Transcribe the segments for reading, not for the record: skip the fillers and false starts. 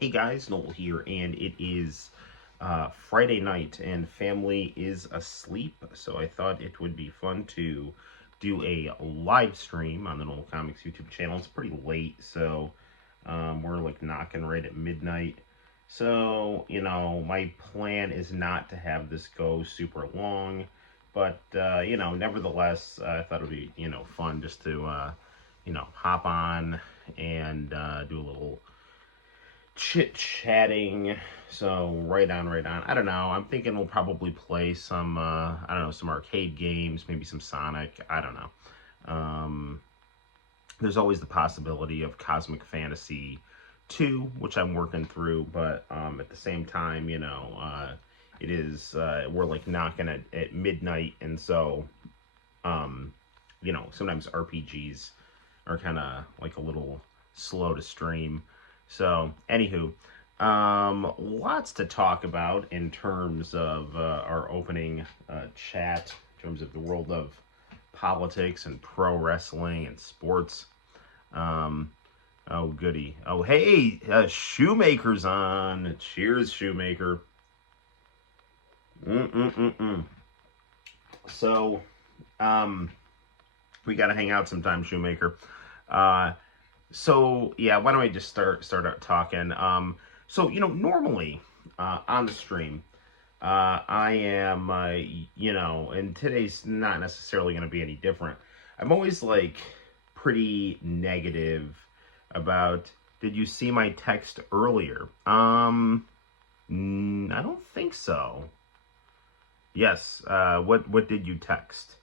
Hey guys, Noel here, and it is Friday night, and family is asleep, so I thought it would be fun to do a live stream on the Noel ComiX YouTube channel. It's pretty late, so we're like knocking right at midnight. So, my plan is not to have this go super long, but, nevertheless, I thought it would be, fun just to, hop on and do a little chit-chatting. So right on, right on. I don't know, I'm thinking we'll probably play some I don't know, some arcade games, maybe some Sonic. I don't know. There's always the possibility of Cosmic Fantasy 2, which I'm working through, but at the same time, it is we're like knocking at midnight, and so sometimes RPGs are kind of like a little slow to stream. So, anywho, lots to talk about in terms of our opening chat, in terms of the world of politics and pro wrestling and sports. Um, oh, goody. Oh, hey, Shoemaker's on. Cheers, Shoemaker. So, we got to hang out sometime, Shoemaker. So yeah, why don't I just start out talking? So normally on the stream, I am and today's not necessarily going to be any different. I'm always like pretty negative about. Did you see my text earlier? I don't think so. Yes. What did you text?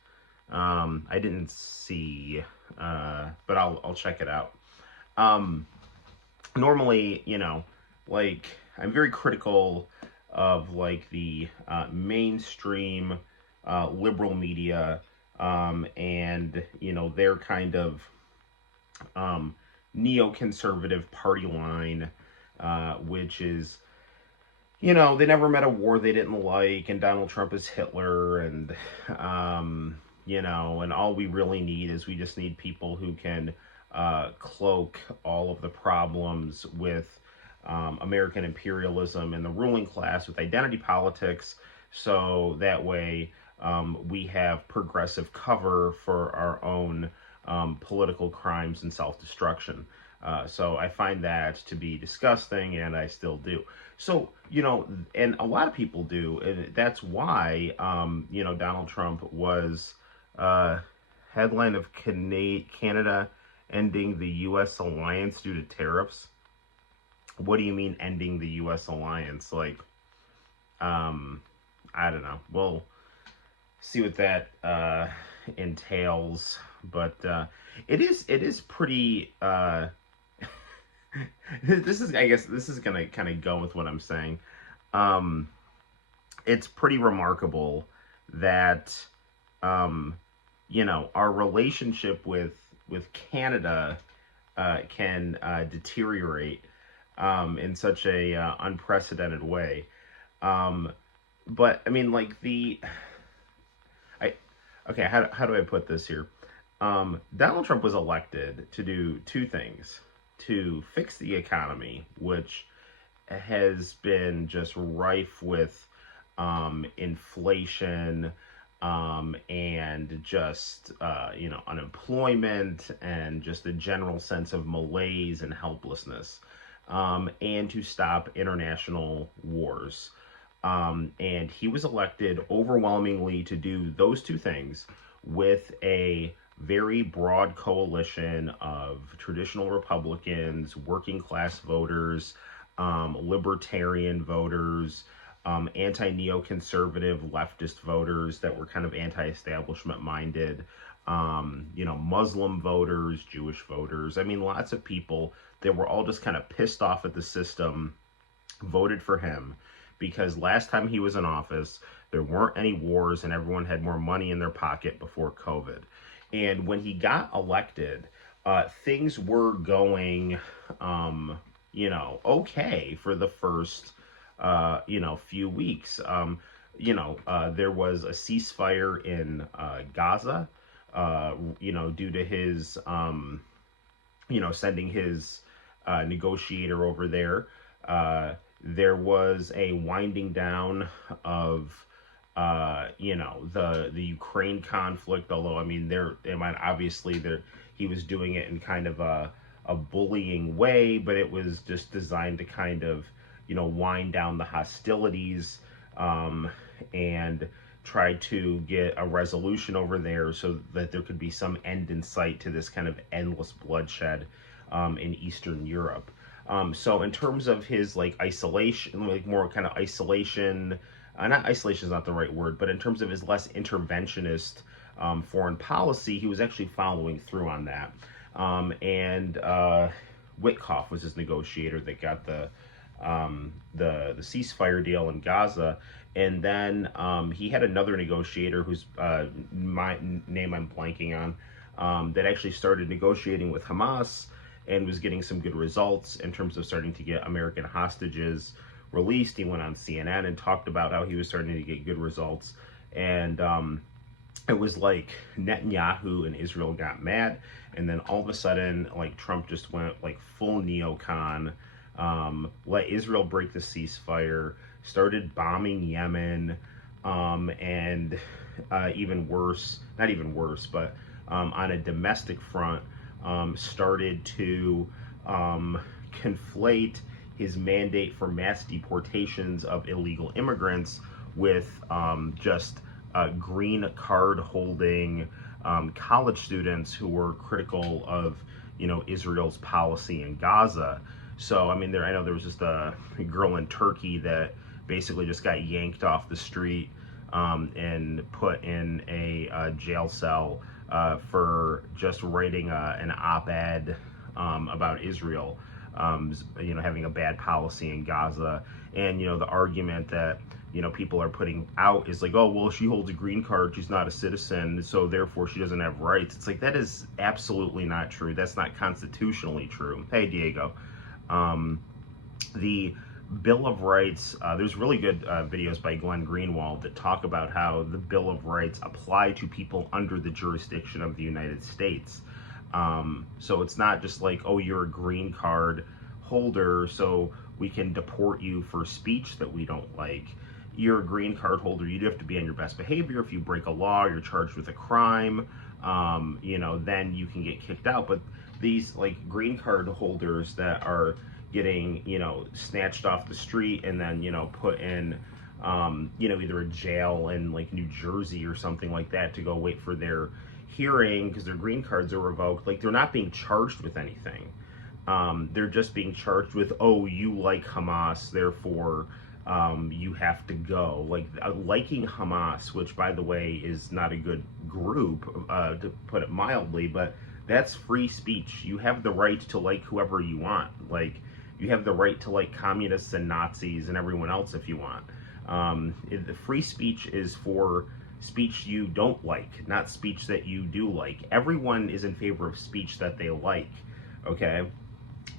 I didn't see, but I'll check it out. Normally, like I'm very critical of like the mainstream liberal media, and their kind of neoconservative party line, which is they never met a war they didn't like, and Donald Trump is Hitler, and and all we really need is we just need people who can cloak all of the problems with American imperialism and the ruling class with identity politics, so that way we have progressive cover for our own political crimes and self-destruction. So I find that to be disgusting, and I still do. So, and a lot of people do, and that's why, Donald Trump was headline of Canada ending the U.S. alliance due to tariffs. What do you mean ending the U.S. alliance? Like, I don't know. We'll see what that entails, but it is pretty. I guess this is gonna kind of go with what I'm saying. It's pretty remarkable that our relationship with Canada can deteriorate in such a unprecedented way. But I mean, like how do I put this here? Donald Trump was elected to do two things: to fix the economy, which has been just rife with inflation, and just unemployment, and just a general sense of malaise and helplessness, and to stop international wars. And he was elected overwhelmingly to do those two things with a very broad coalition of traditional Republicans, working class voters, libertarian voters, anti-neoconservative leftist voters that were kind of anti-establishment minded, Muslim voters, Jewish voters. I mean, lots of people that were all just kind of pissed off at the system voted for him because last time he was in office, there weren't any wars and everyone had more money in their pocket before COVID. And when he got elected, things were going, okay for the first, few weeks. There was a ceasefire in Gaza, due to his, sending his negotiator over there. there was a winding down of the Ukraine conflict. Although I mean, obviously he was doing it in kind of a bullying way, but it was just designed to kind of wind down the hostilities, and try to get a resolution over there so that there could be some end in sight to this kind of endless bloodshed in Eastern Europe. So in terms of his like isolation, like more kind of isolation, not isolation is not the right word, but in terms of his less interventionist foreign policy, he was actually following through on that. And Witkoff was his negotiator that got the ceasefire deal in Gaza, and then he had another negotiator whose my name I'm blanking on, that actually started negotiating with Hamas and was getting some good results in terms of starting to get American hostages released. He went on CNN and talked about how he was starting to get good results, and it was like Netanyahu and Israel got mad, and then all of a sudden, like Trump just went like full neocon, let Israel break the ceasefire, started bombing Yemen, and even worse, not even worse, but on a domestic front, started to conflate his mandate for mass deportations of illegal immigrants with just green card holding college students who were critical of Israel's policy in Gaza. So I mean, I know there was just a girl in Turkey that basically just got yanked off the street and put in a jail cell for just writing an op-ed about Israel, having a bad policy in Gaza. And the argument that people are putting out is like, oh well, she holds a green card, she's not a citizen, so therefore she doesn't have rights. It's like, that is absolutely not true. That's not constitutionally true. Hey Diego. The Bill of Rights, there's really good videos by Glenn Greenwald that talk about how the Bill of Rights apply to people under the jurisdiction of the United States. So it's not just like, oh, you're a green card holder, so we can deport you for speech that we don't like. You're a green card holder, you have to be on your best behavior. If you break a law, you're charged with a crime, then you can get kicked out. But these like green card holders that are getting snatched off the street and then put in either a jail in like New Jersey or something like that to go wait for their hearing because their green cards are revoked, like they're not being charged with anything. They're just being charged with, oh, you like Hamas, therefore you have to go. Like liking Hamas, which by the way is not a good group, to put it mildly, but that's free speech. You have the right to like whoever you want. Like you have the right to like communists and Nazis and everyone else if you want. The free speech is for speech you don't like, not speech that you do like. Everyone is in favor of speech that they like. Okay,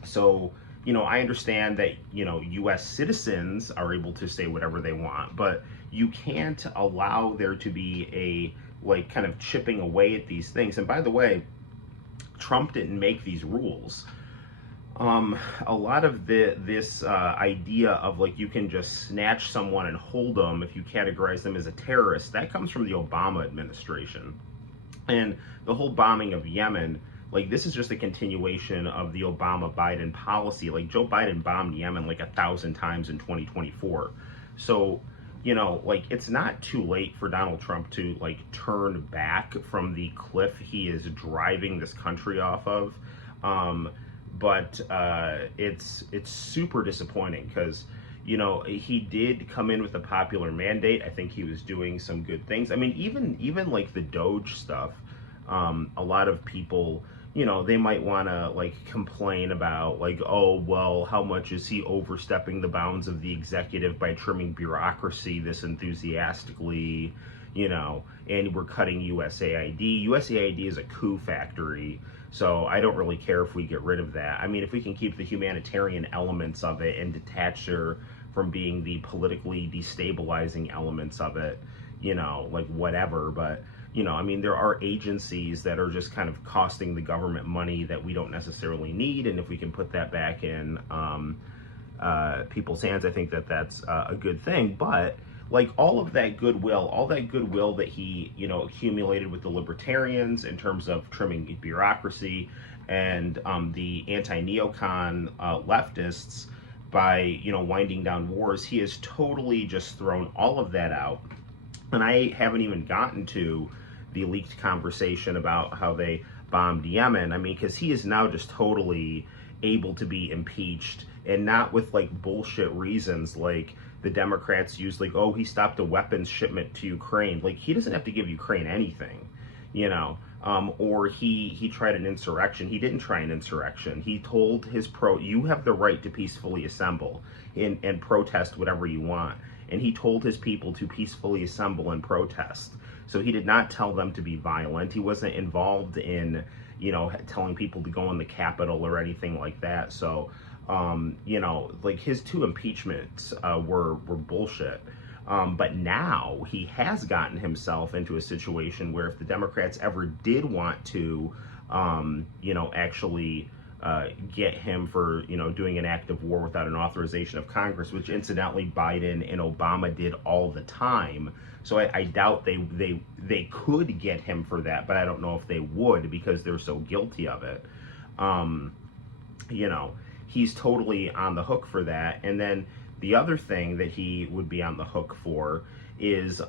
so I understand that U.S. citizens are able to say whatever they want, but you can't allow there to be a like kind of chipping away at these things. And by the way, Trump didn't make these rules. A lot of this idea of like you can just snatch someone and hold them if you categorize them as a terrorist, that comes from the Obama administration. And the whole bombing of Yemen, like this is just a continuation of the Obama-Biden policy. Like Joe Biden bombed Yemen like 1,000 times in 2024. So like it's not too late for Donald Trump to like turn back from the cliff he is driving this country off of. But it's super disappointing because he did come in with a popular mandate. I think he was doing some good things. I mean, even like the Doge stuff, a lot of people, they might want to like complain about like, oh well, how much is he overstepping the bounds of the executive by trimming bureaucracy this enthusiastically, and we're cutting USAID. USAID is a coup factory. So I don't really care if we get rid of that. I mean, if we can keep the humanitarian elements of it and detach her from being the politically destabilizing elements of it, like whatever. But, I mean, there are agencies that are just kind of costing the government money that we don't necessarily need. And if we can put that back in, people's hands. I think that that's a good thing. But like all that goodwill that he, accumulated with the libertarians in terms of trimming bureaucracy, and the anti-neocon leftists by, winding down wars, he has totally just thrown all of that out. And I haven't even gotten to the leaked conversation about how they bombed Yemen. I mean, because he is now just totally able to be impeached, and not with like bullshit reasons like the Democrats use, like, oh, he stopped a weapons shipment to Ukraine. Like, he doesn't have to give Ukraine anything, or he tried an insurrection. He didn't try an insurrection. He told you have the right to peacefully assemble and protest whatever you want. And he told his people to peacefully assemble and protest. So he did not tell them to be violent. He wasn't involved in, telling people to go in the Capitol or anything like that. So, like his two impeachments were bullshit. But now he has gotten himself into a situation where if the Democrats ever did want to, actually get him for, doing an act of war without an authorization of Congress, which incidentally Biden and Obama did all the time. So I doubt they could get him for that, but I don't know if they would because they're so guilty of it. He's totally on the hook for that. And then the other thing that he would be on the hook for is,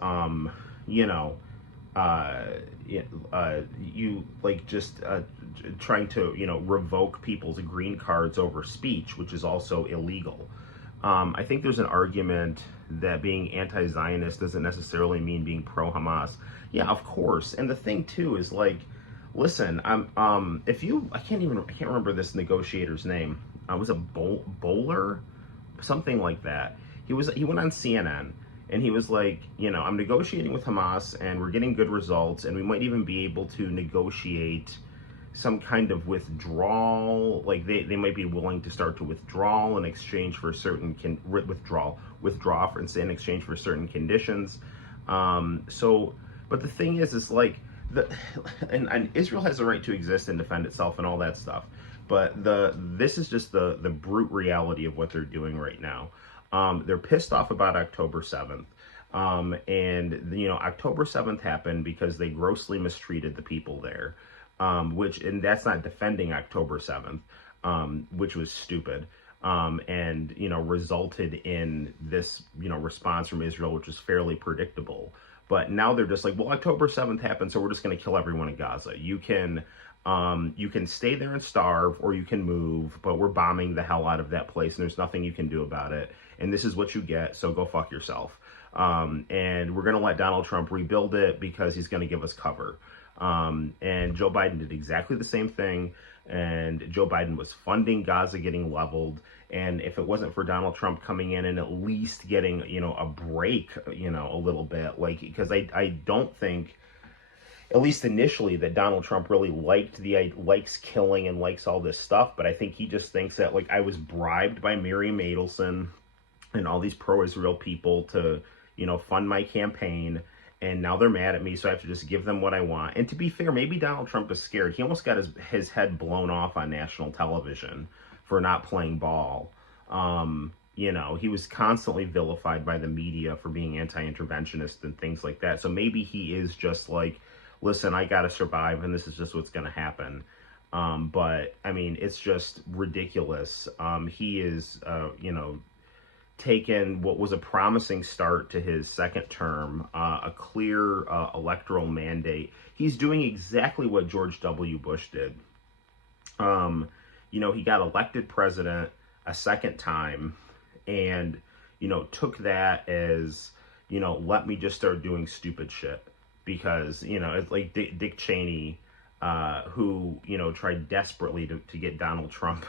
trying to, revoke people's green cards over speech, which is also illegal. I think there's an argument that being anti-Zionist doesn't necessarily mean being pro-Hamas. Yeah, of course. And the thing too is like, listen, I can't remember this negotiator's name. Was it Bowler? Something like that. He went on CNN and he was like, I'm negotiating with Hamas and we're getting good results and we might even be able to negotiate some kind of withdrawal. Like they might be willing to start to withdraw in exchange for certain withdraw in exchange for certain conditions. But the thing is like and Israel has the right to exist and defend itself and all that stuff. But this is just the brute reality of what they're doing right now. They're pissed off about October 7th. And October 7th happened because they grossly mistreated the people there. And that's not defending October 7th, which was stupid. And resulted in this, response from Israel, which was fairly predictable. But now they're just like, well, October 7th happened, so we're just going to kill everyone in Gaza. You can stay there and starve, or you can move, but we're bombing the hell out of that place, and there's nothing you can do about it. And this is what you get, so go fuck yourself. And we're going to let Donald Trump rebuild it because he's going to give us cover. And Joe Biden did exactly the same thing. And Joe Biden was funding Gaza getting leveled. And if it wasn't for Donald Trump coming in and at least getting, a break, a little bit, like, because I don't think, at least initially, that Donald Trump really likes killing and likes all this stuff. But I think he just thinks that, like, I was bribed by Miriam Adelson and all these pro-Israel people to, fund my campaign. And now they're mad at me, so I have to just give them what I want. And to be fair, maybe Donald Trump is scared. He almost got his head blown off on national television for not playing ball. He was constantly vilified by the media for being anti-interventionist and things like that. So maybe he is just like, listen, I got to survive, and this is just what's going to happen. But, I mean, it's just ridiculous. He is, taken what was a promising start to his second term, a clear electoral mandate. He's doing exactly what George W. Bush did. He got elected president a second time and, took that as, let me just start doing stupid shit. Because, it's like Dick Cheney, who, tried desperately to get Donald Trump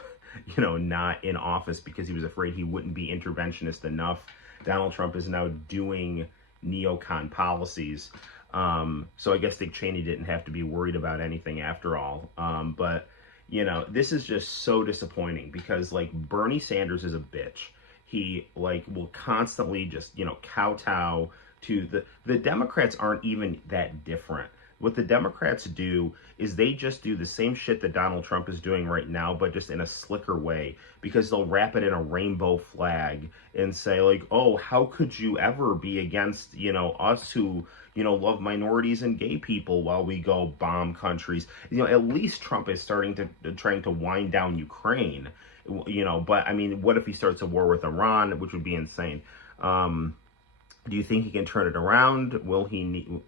not in office because he was afraid he wouldn't be interventionist enough. Donald Trump is now doing neocon policies. So I guess Dick Cheney didn't have to be worried about anything after all. But, this is just so disappointing because, like, Bernie Sanders is a bitch. He, like, will constantly just, kowtow to the Democrats aren't even that different. What the Democrats do is they just do the same shit that Donald Trump is doing right now, but just in a slicker way, because they'll wrap it in a rainbow flag and say like, oh, how could you ever be against, us who, love minorities and gay people while we go bomb countries. At least Trump is trying to wind down Ukraine, but I mean, what if he starts a war with Iran, which would be insane. Do you think he can turn it around? Will he need,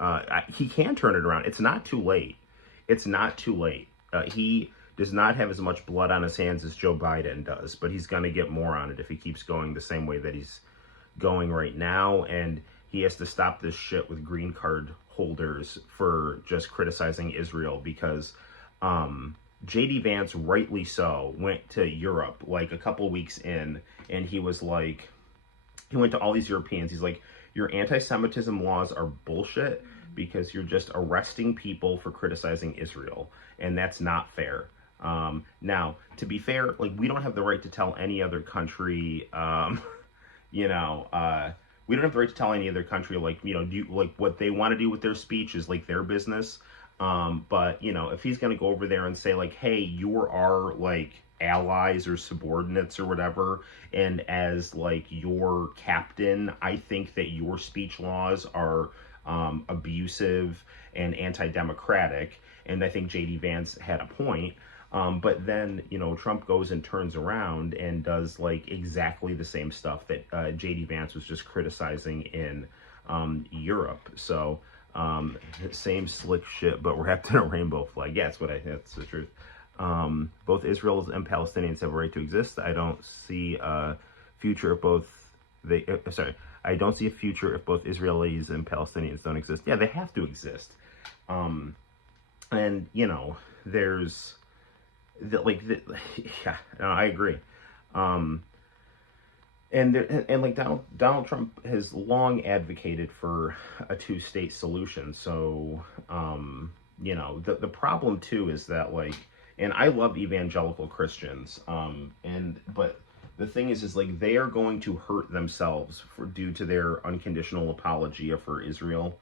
he can turn it around. It's not too late. It's not too late. He does not have as much blood on his hands as Joe Biden does, but he's going to get more on it if he keeps going the same way that he's going right now. And he has to stop this shit with green card holders for just criticizing Israel, because J.D. Vance, rightly so, went to Europe like a couple weeks in, and he was like, he went to all these Europeans. He's like, your anti-Semitism laws are bullshit because you're just arresting people for criticizing Israel, and that's not fair. Now, to be fair, like, we don't have the right to tell any other country, we don't have the right to tell any other country, like, what they want to do with their speech is like their business. But if he's going to go over there and say like, hey, you're our like allies or subordinates or whatever, and as like your captain, I think that your speech laws are abusive and anti-democratic, and I think J.D. Vance had a point. But then, Trump goes and turns around and does like exactly the same stuff that J.D. Vance was just criticizing in Europe. So same slick shit, but wrapped in a rainbow flag. Yeah, that's the truth. Both Israel and Palestinians have a right to exist. I don't see a future if I don't see a future if both Israelis and Palestinians don't exist. Yeah, they have to exist. And there's yeah, no, I agree. And like Donald Trump has long advocated for a two-state solution. So the problem too is that like, and I love evangelical Christians, but the thing is like they are going to hurt themselves due to their unconditional apologia for Israel.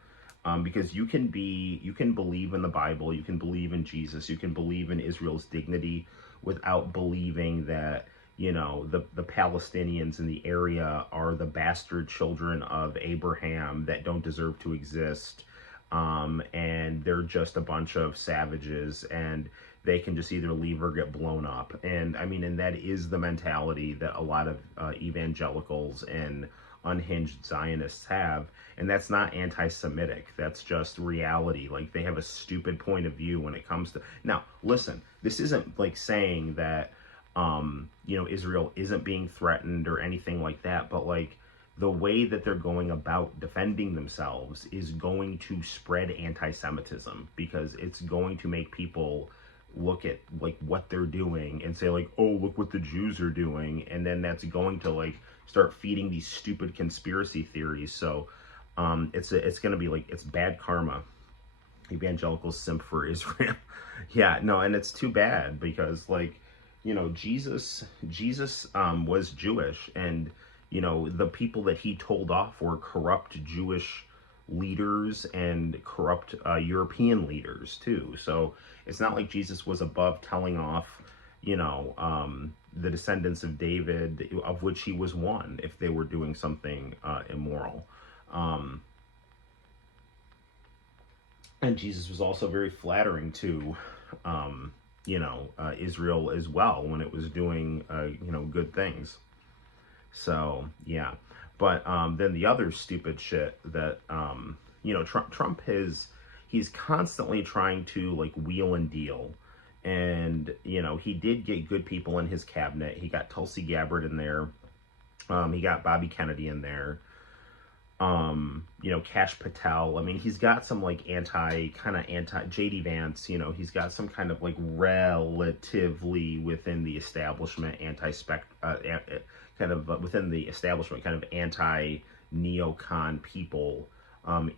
Because you can believe in the Bible, you can believe in Jesus, you can believe in Israel's dignity without believing that, the Palestinians in the area are the bastard children of Abraham that don't deserve to exist. And they're just a bunch of savages, and they can just either leave or get blown up. And I mean, and that is the mentality that a lot of evangelicals and unhinged Zionists have, and that's not anti-Semitic. That's just reality. Like, they have a stupid point of view when it comes to... Now, listen, this isn't like saying that, Israel isn't being threatened or anything like that, but like, the way that they're going about defending themselves is going to spread anti-Semitism, because it's going to make people look at like what they're doing and say like, oh, look what the Jews are doing, and then that's going to like start feeding these stupid conspiracy theories. So it's going to be like, it's bad karma. Evangelicals simp for Israel. Yeah, no, and it's too bad, because like, Jesus was Jewish, and the people that he told off were corrupt Jewish leaders and corrupt European leaders too. So it's not like Jesus was above telling off, the descendants of David, of which he was one, if they were doing something immoral. And Jesus was also very flattering to, Israel as well when it was doing, good things. So, yeah. But then the other stupid shit that, Trump he's constantly trying to, like, wheel and deal. And, he did get good people in his cabinet. He got Tulsi Gabbard in there. He got Bobby Kennedy in there. Kash Patel. I mean, he's got some, like, J.D. Vance, he's got some kind of, like, relatively within the establishment within the establishment, kind of anti-neocon people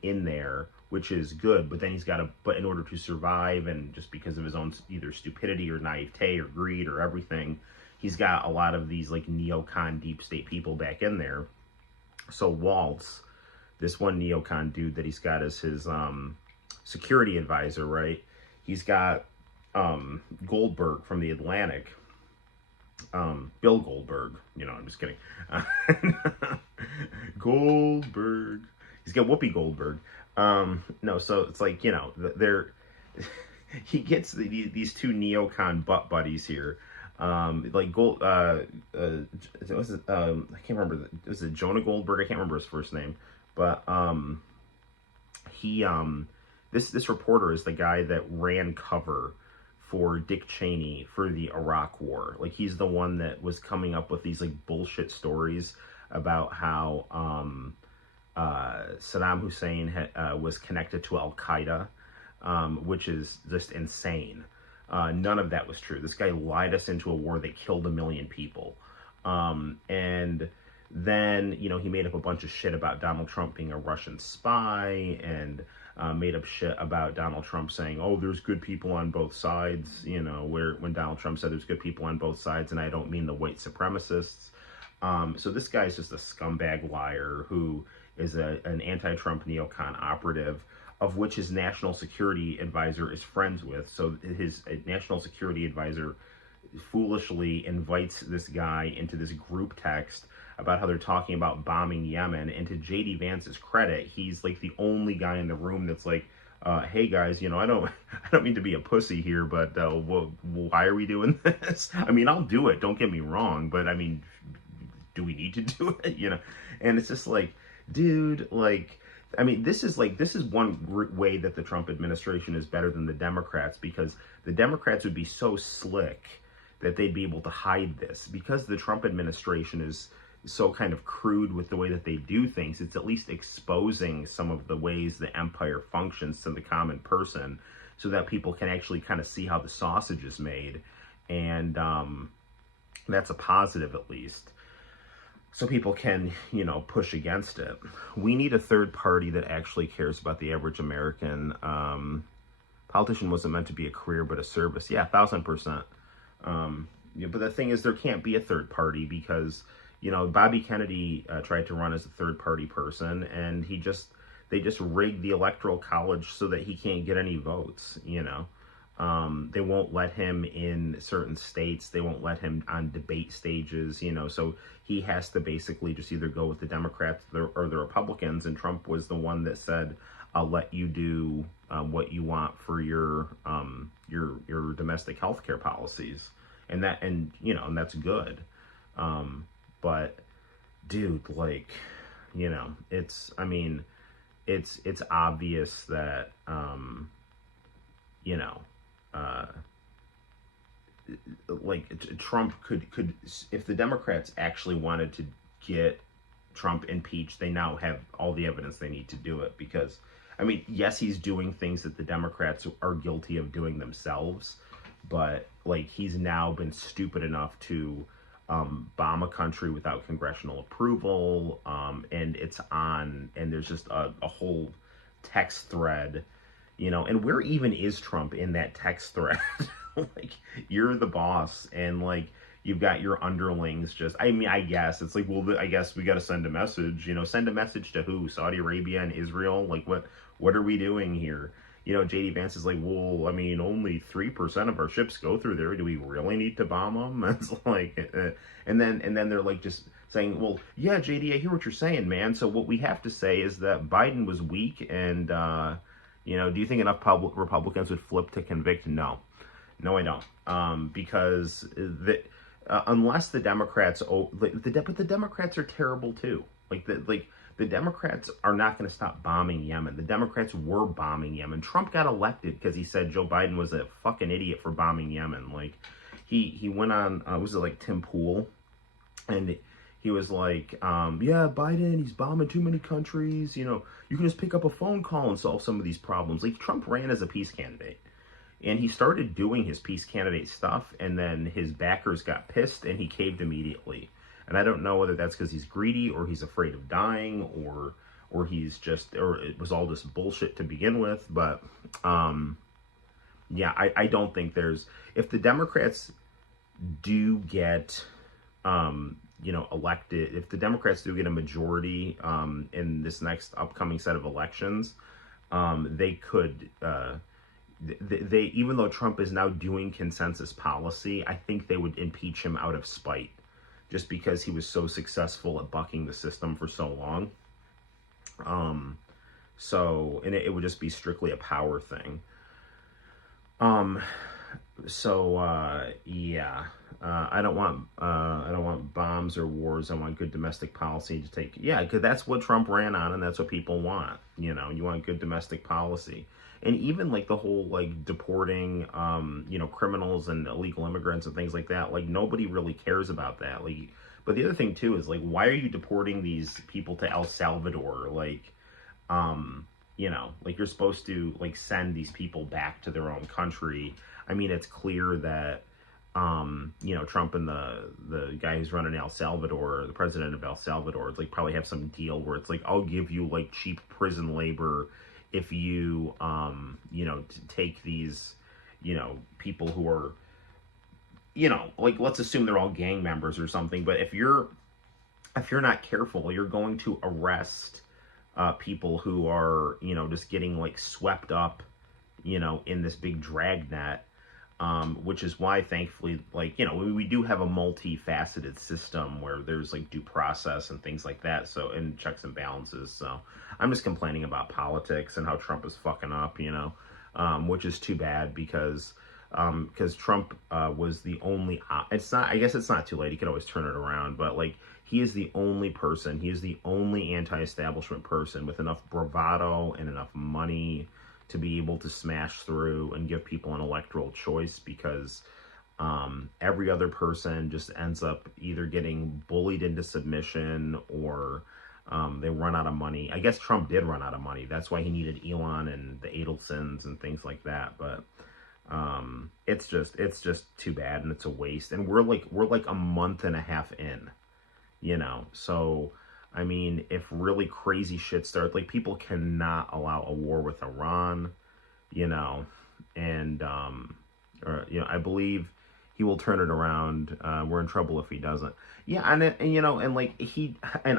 in there, which is good. But then but in order to survive, and just because of his own either stupidity or naivete or greed or everything, he's got a lot of these like neocon deep state people back in there. So Waltz, this one neocon dude that he's got as his security advisor, right? He's got Goldberg from the Atlantic, Bill Goldberg. I'm just kidding. Goldberg. He's got Whoopi Goldberg. No, so it's like they're he gets these two neocon butt buddies here. Like Gold, was it, I can't remember. Was it Jonah Goldberg? I can't remember his first name, but he this reporter is the guy that ran cover for Dick Cheney for the Iraq War. Like, he's the one that was coming up with these like bullshit stories about how Saddam Hussein was connected to Al Qaeda, which is just insane. None of that was true. This guy lied us into a war that killed 1 million people. And then, he made up a bunch of shit about Donald Trump being a Russian spy, and made up shit about Donald Trump saying, oh, there's good people on both sides, when Donald Trump said there's good people on both sides, and I don't mean the white supremacists. So this guy's just a scumbag liar who is an anti-Trump neocon operative, of which his national security advisor is friends with. So his national security advisor foolishly invites this guy into this group text about how they're talking about bombing Yemen. And to JD Vance's credit, he's like the only guy in the room that's like, hey guys, I don't mean to be a pussy here, but why are we doing this? I mean, I'll do it, don't get me wrong, but I mean, do we need to do it? And it's just like, dude, like, I mean, this is one way that the Trump administration is better than the Democrats, because the Democrats would be so slick that they'd be able to hide this. Because the Trump administration is so kind of crude with the way that they do things, it's at least exposing some of the ways the empire functions to the common person, so that people can actually kind of see how the sausage is made. And that's a positive, at least. So people can, push against it. We need a third party that actually cares about the average American. Politician wasn't meant to be a career, but a service. Yeah, 1,000%. But the thing is, there can't be a third party because, Bobby Kennedy tried to run as a third party person, and they just rigged the electoral college so that he can't get any votes. They won't let him in certain states. They won't let him on debate stages, so he has to basically just either go with the Democrats or the Republicans. And Trump was the one that said, I'll let you do what you want for your domestic health care policies. And that's good. But dude, like, it's obvious that, like, Trump could, if the Democrats actually wanted to get Trump impeached, they now have all the evidence they need to do it. Because, yes, he's doing things that the Democrats are guilty of doing themselves, but, like, he's now been stupid enough to bomb a country without congressional approval, and there's just a whole text thread, and where even is Trump in that text thread? Like, you're the boss, and like, you've got your underlings I guess it's like, well, I guess we got to send a message, send a message to who? Saudi Arabia and Israel? Like, what are we doing here? JD Vance is like, well, only 3% of our ships go through there. Do we really need to bomb them? It's like, and then they're like just saying, well, yeah, JD, I hear what you're saying, man. So what we have to say is that Biden was weak, and do you think enough Republicans would flip to convict? No, I don't. Because unless the Democrats, but the Democrats are terrible too. The Democrats are not going to stop bombing Yemen. The Democrats were bombing Yemen. Trump got elected because he said Joe Biden was a fucking idiot for bombing Yemen. Like, he went on, was it like Tim Pool? And he was like, yeah, Biden, he's bombing too many countries. You can just pick up a phone call and solve some of these problems. Like, Trump ran as a peace candidate. And he started doing his peace candidate stuff, and then his backers got pissed, and he caved immediately. And I don't know whether that's because he's greedy, or he's afraid of dying, or it was all just bullshit to begin with. But, yeah, I don't think if the Democrats do get, elected, if the Democrats do get a majority in this next upcoming set of elections, they could, they even though Trump is now doing consensus policy, I think they would impeach him out of spite, just because he was so successful at bucking the system for so long. So, and it would just be strictly a power thing. Um, yeah, I don't want bombs or wars. I want good domestic policy to take. Yeah, because that's what Trump ran on, and that's what people want. You know, you want good domestic policy, and even like the whole like deporting, criminals and illegal immigrants and things like that. Like nobody really cares about that. Like, but the other thing too is like, why are you deporting these people to El Salvador? Like, like you're supposed to like send these people back to their own country. I mean, it's clear that Trump and the guy who's running El Salvador, the president of El Salvador, it's like probably have some deal where it's like, I'll give you like cheap prison labor if you take these people who are like, let's assume they're all gang members or something, but if you're not careful, you're going to arrest people who are, just getting like swept up, in this big dragnet, which is why, thankfully, like, we do have a multifaceted system where there's like due process and things like that. So, and checks and balances. So I'm just complaining about politics and how Trump is fucking up, which is too bad because Trump was the only, I guess it's not too late. He could always turn it around, but like, he is the only anti-establishment person with enough bravado and enough money to be able to smash through and give people an electoral choice, because every other person just ends up either getting bullied into submission or they run out of money. I guess Trump did run out of money. That's why he needed Elon and the Adelsons and things like that. But it's just too bad, and it's a waste. And we're like a month and a half in. So, I mean, if really crazy shit starts, like, people cannot allow a war with Iran, and, I believe he will turn it around. We're in trouble if he doesn't. Yeah, and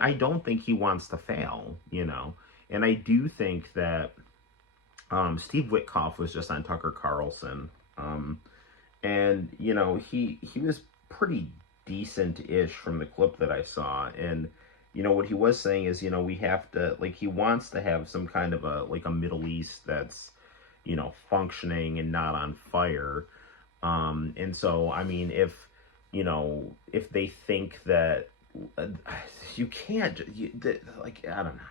I don't think he wants to fail, and I do think that, Steve Witkoff was just on Tucker Carlson, and, he was pretty decent-ish from the clip that I saw, and what he was saying is, we have to, like, he wants to have some kind of a Middle East that's functioning and not on fire, and so, I mean, if they think that you can't, I don't know,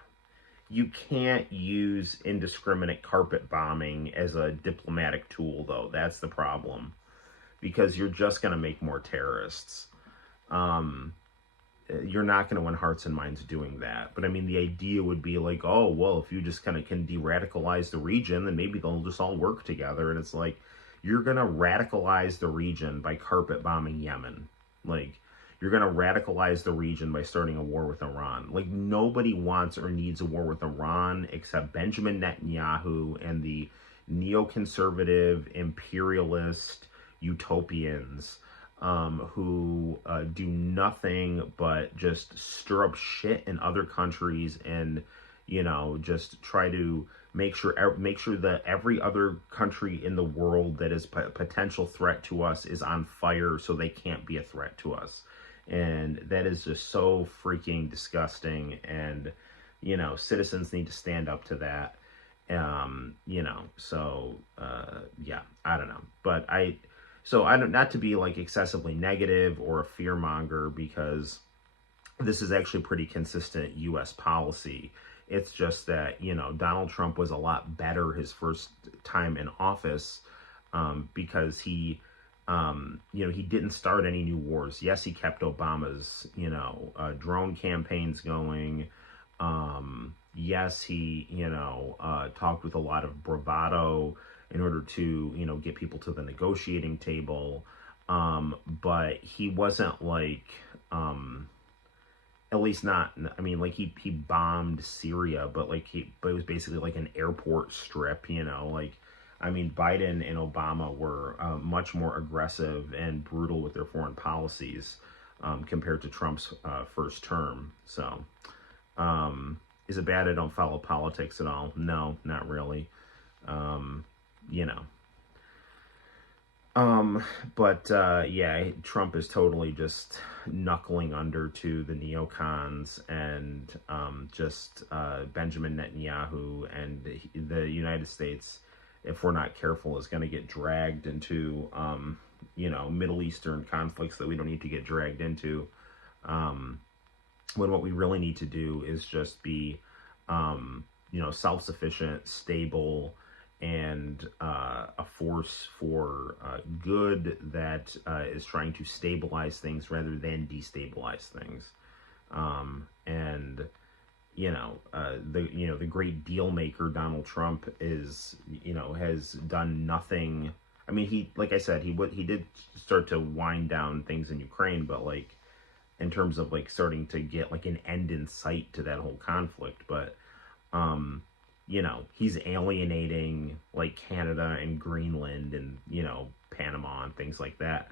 you can't use indiscriminate carpet bombing as a diplomatic tool, though. That's the problem, because you're just going to make more terrorists. You're not going to win hearts and minds doing that. But I mean, the idea would be like, oh, well, if you just kind of can de-radicalize the region, then maybe they'll just all work together. And it's like, you're going to radicalize the region by carpet bombing Yemen. Like, you're going to radicalize the region by starting a war with Iran. Like, nobody wants or needs a war with Iran except Benjamin Netanyahu and the neoconservative, imperialist utopians who do nothing but just stir up shit in other countries and, just try to make sure that every other country in the world that is a potential threat to us is on fire so they can't be a threat to us. And that is just so freaking disgusting. And, citizens need to stand up to that. Yeah, I don't know. But I don't, not to be like excessively negative or a fearmonger, because this is actually pretty consistent U.S. policy. It's just that, Donald Trump was a lot better his first time in office, because he didn't start any new wars. Yes, he kept Obama's, drone campaigns going. Yes, he, talked with a lot of bravado in order to, get people to the negotiating table. But he wasn't like, at least not, I mean, like, he bombed Syria, but it was basically like an airport strip, I mean, Biden and Obama were much more aggressive and brutal with their foreign policies compared to Trump's first term. So, Is it bad I don't follow politics at all? No, not really. You know. But yeah, Trump is totally just knuckling under to the neocons and just Benjamin Netanyahu, and the United States, if we're not careful, is going to get dragged into Middle Eastern conflicts that we don't need to get dragged into. When what we really need to do is just be self-sufficient, stable, and a force for good that is trying to stabilize things rather than destabilize things. And the great deal maker Donald Trump has done nothing. I mean, like I said, he did start to wind down things in Ukraine, but like in terms of like starting to get like an end in sight to that whole conflict, but he's alienating like Canada and Greenland and, Panama and things like that.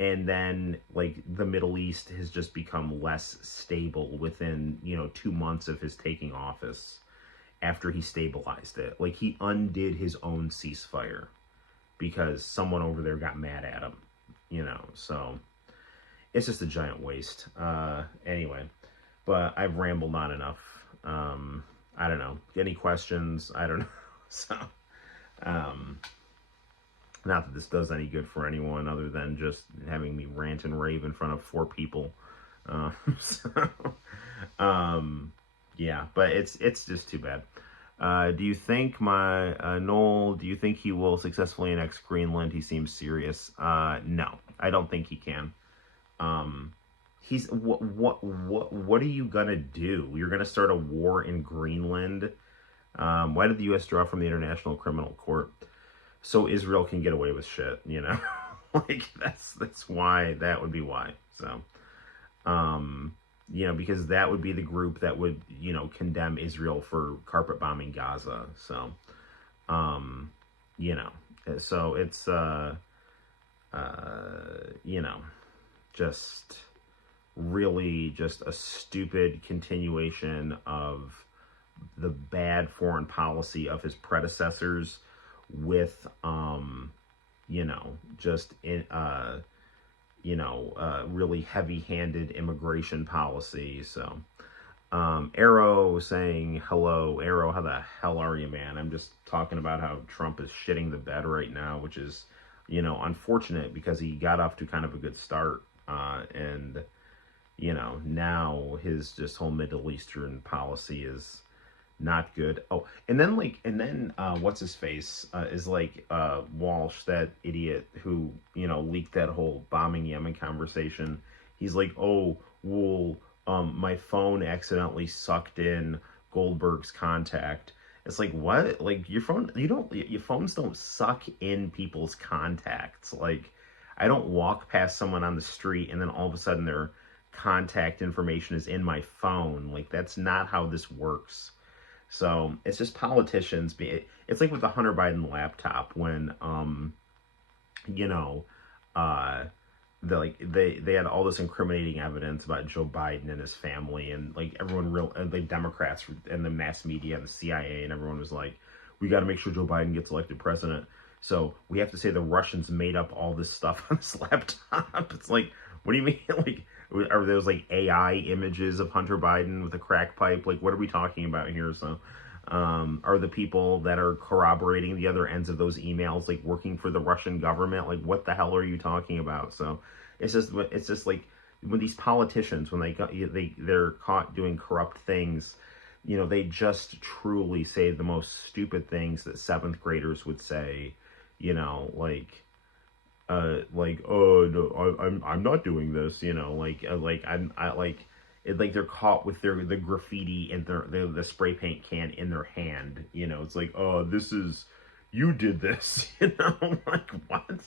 And then like the Middle East has just become less stable within, 2 months of his taking office after he stabilized it. Like he undid his own ceasefire because someone over there got mad at him, so it's just a giant waste. Anyway, but I've rambled on enough. I don't know. Any questions? I don't know. So, not that this does any good for anyone other than just having me rant and rave in front of 4 people. So, yeah, but it's just too bad. Do you think Noel, do you think he will successfully annex Greenland? He seems serious. No, I don't think he can. What are you gonna do? You're gonna start a war in Greenland? Why did the U.S. draw from the International Criminal Court? So Israel can get away with shit, like that's why. That would be why. So, because that would be the group that would, condemn Israel for carpet bombing Gaza. So, so it's just really just a stupid continuation of the bad foreign policy of his predecessors with just in really heavy-handed immigration policy. So Arrow saying hello. Arrow, how the hell are you, man? I'm just talking about how Trump is shitting the bed right now, which is unfortunate because he got off to kind of a good start, and now his just whole Middle Eastern policy is not good. Oh, and then what's his face is like Walsh, that idiot who leaked that whole bombing Yemen conversation. He's like, oh, well, my phone accidentally sucked in Goldberg's contact. It's like, what? Like your phones don't suck in people's contacts. Like, I don't walk past someone on the street and then all of a sudden their contact information is in my phone. Like, that's not how this works. So it's just politicians. It's like with the Hunter Biden laptop when, they had all this incriminating evidence about Joe Biden and his family, and like everyone like Democrats and the mass media and the CIA and everyone was like, we got to make sure Joe Biden gets elected president. So we have to say the Russians made up all this stuff on this laptop. It's like, what do you mean? Like, are those like AI images of Hunter Biden with a crack pipe? Like, what are we talking about here? So, are the people that are corroborating the other ends of those emails like working for the Russian government? Like, what the hell are you talking about? So, it's just like when these politicians, when they're caught doing corrupt things, they just truly say the most stupid things that 7th graders would say. Oh no, I'm not doing this, like they're caught with the graffiti and the spray paint can in their hand, it's like, oh, this is, you did this, like, what?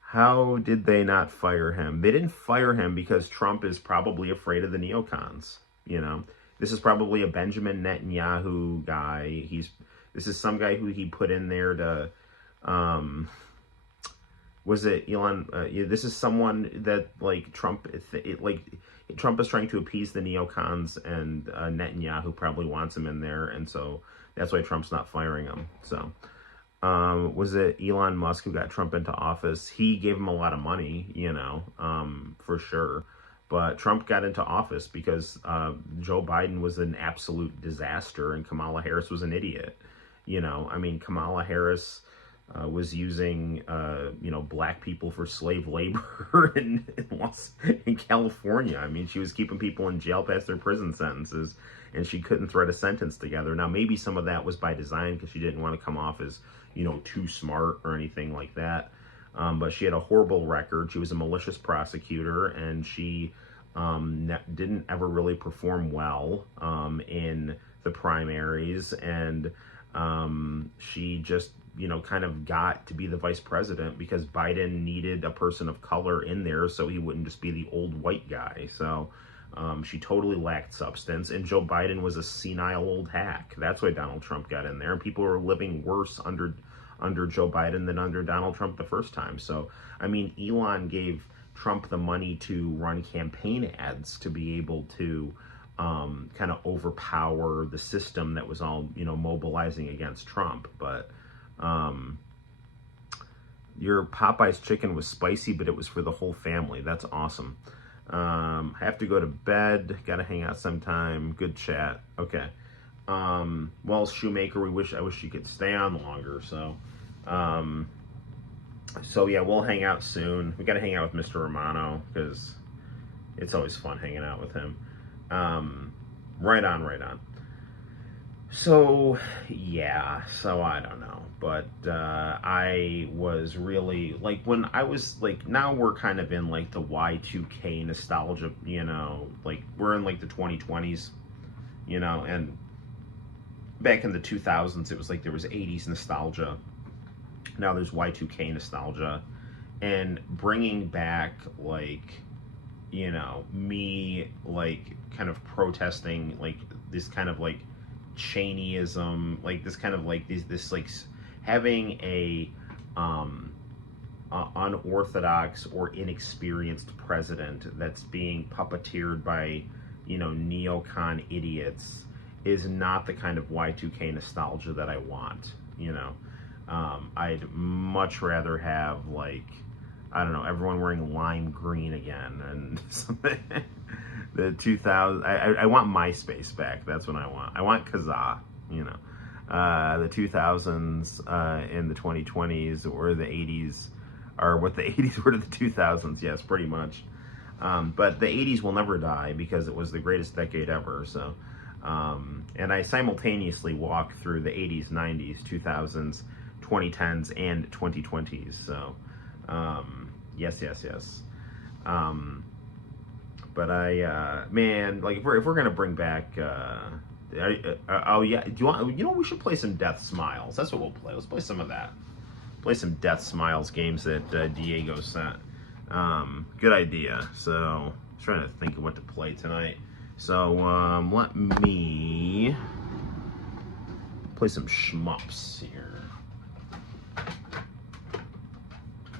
How did they not fire him? They didn't fire him because Trump is probably afraid of the neocons. This is probably a Benjamin Netanyahu guy. This is some guy who he put in there to, Was it Elon? This is someone that like Trump, Trump is trying to appease the neocons, and Netanyahu probably wants him in there, and so that's why Trump's not firing him. So, was it Elon Musk who got Trump into office? He gave him a lot of money, for sure. But Trump got into office because Joe Biden was an absolute disaster and Kamala Harris was an idiot. I mean, Kamala Harris was using, black people for slave labor in California. I mean, she was keeping people in jail past their prison sentences, and she couldn't thread a sentence together. Now, maybe some of that was by design because she didn't want to come off as, too smart or anything like that. But she had a horrible record. She was a malicious prosecutor, and she didn't ever really perform well in the primaries, and she just kind of got to be the vice president because Biden needed a person of color in there so he wouldn't just be the old white guy. So she totally lacked substance, and Joe Biden was a senile old hack. That's why Donald Trump got in there, and people were living worse under Joe Biden than under Donald Trump the first time. So, I mean, Elon gave Trump the money to run campaign ads to be able to kind of overpower the system that was all, mobilizing against Trump. But your Popeye's chicken was spicy, but it was for the whole family. That's awesome. I have to go to bed. Got to hang out sometime. Good chat. Okay. Well, Shoemaker, I wish you could stay on longer. So yeah, we'll hang out soon. We got to hang out with Mr. Romano because it's always fun hanging out with him. Right on. So yeah, I don't know, but I was really like when I was like, now we're kind of in like the Y2K nostalgia, like we're in like the 2020s, and back in the 2000s, it was like there was 80s nostalgia. Now there's Y2K nostalgia, and bringing back like, me like kind of protesting like this kind of like Cheneyism, like this kind of like this like having a unorthodox or inexperienced president that's being puppeteered by neocon idiots is not the kind of Y2K nostalgia that I want. I'd much rather have like, I don't know, everyone wearing lime green again and something. The 2000, I want MySpace back. That's what I want. I want Kazaa, the 2000s in the 2020s or the 80s are what the 80s were to the 2000s. Yes, pretty much. But the 80s will never die because it was the greatest decade ever. So, and I simultaneously walk through the 80s, 90s, 2000s, 2010s, and 2020s. So, yes. But man, like if we're gonna bring back, oh yeah, do you want? We should play some Death Smiles. That's what we'll play. Let's play some of that. Play some Death Smiles games that Diego sent. Good idea. So I'm trying to think of what to play tonight. So let me play some shmups here.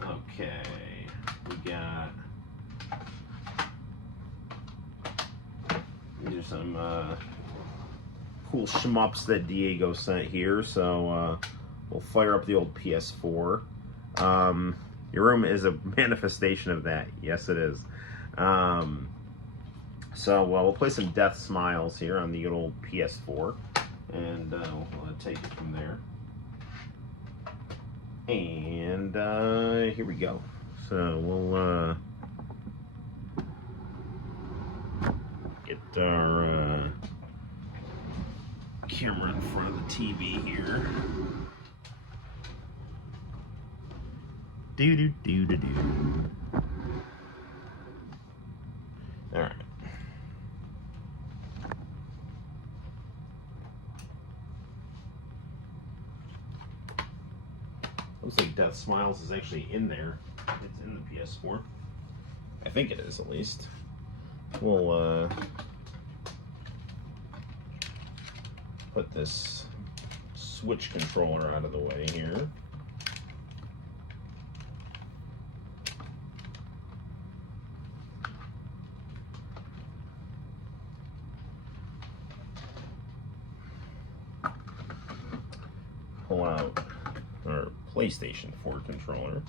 Okay, we got. These are some cool shmups that Diego sent here. So we'll fire up the old PS4. Your room is a manifestation of that. Yes, it is. So we'll play some Death Smiles here on the good old PS4. And we'll take it from there. And here we go. So we'll get our camera in front of the TV here. Do. All right. Looks like Death Smiles is actually in there. It's in the PS4. I think it is, at least. We'll put this Switch controller out of the way here. PlayStation 4 controller.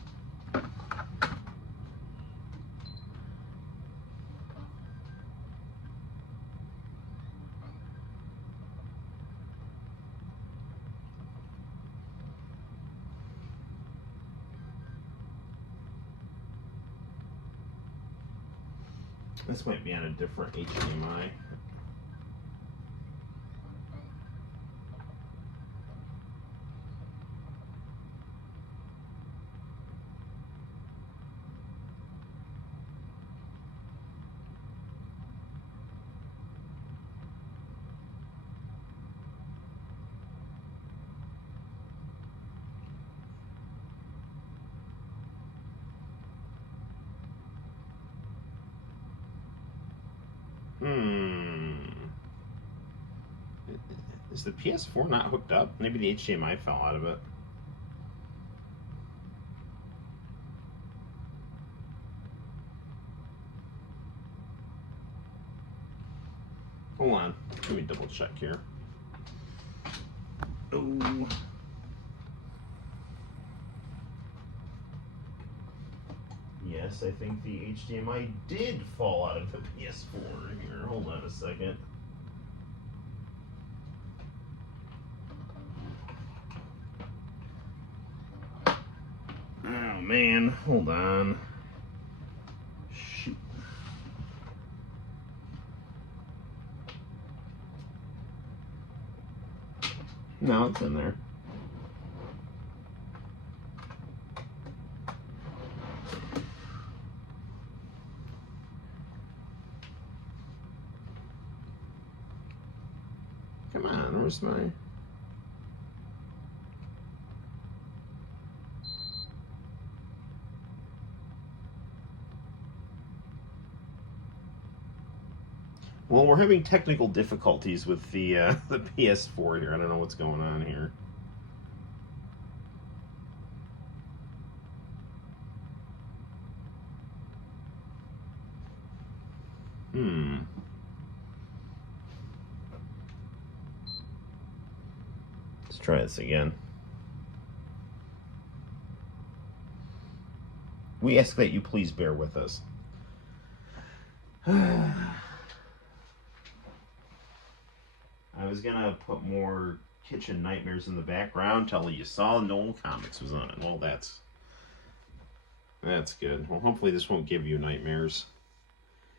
This might be on a different HDMI. Is the PS4 not hooked up? Maybe the HDMI fell out of it. Hold on. Let me double check here. Oh. Yes, I think the HDMI did fall out of the PS4 here. Hold on a second. Oh man, hold on. Shoot. No, it's in there. Come on, where's my... Well, we're having technical difficulties with the PS4 here. I don't know what's going on here. Let's try this again. We ask that you please bear with us. I was gonna put more kitchen nightmares in the background till you saw Noel ComiX was on it. Well, that's good. Well, hopefully this won't give you nightmares.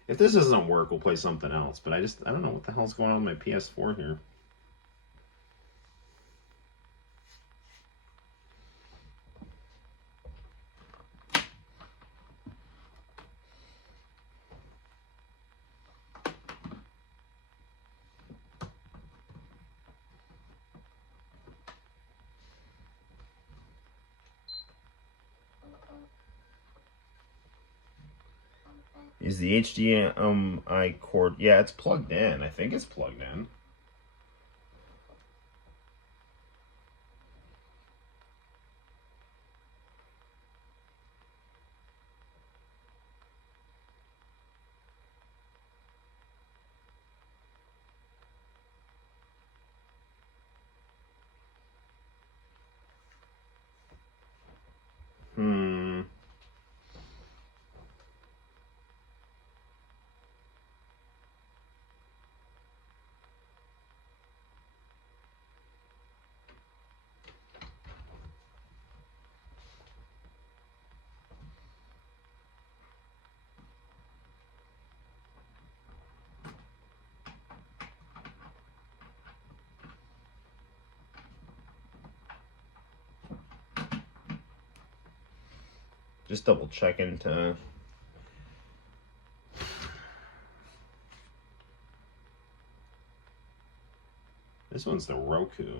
If this doesn't work, we'll play something else. But I don't know what the hell's going on with my PS4 here. Is the HDMI cord... Yeah, it's plugged in. I think it's plugged in. Just double checking to... This one's the Roku.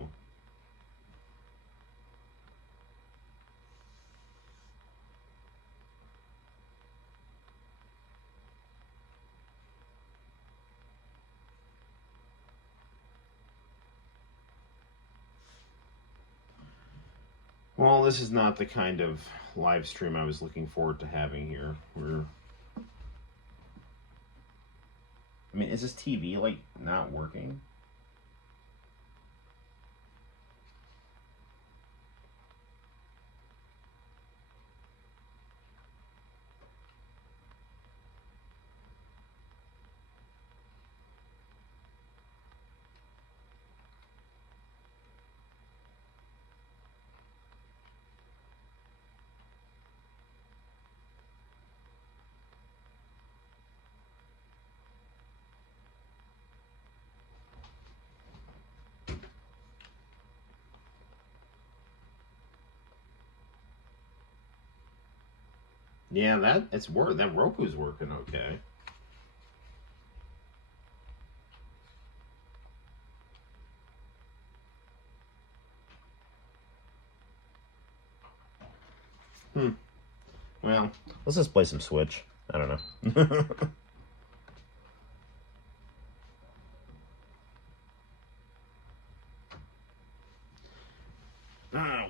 Well, this is not the kind of live stream I was looking forward to having here. I mean, is this TV, like, not working? Yeah, that Roku's working okay. Well, let's just play some Switch. I don't know.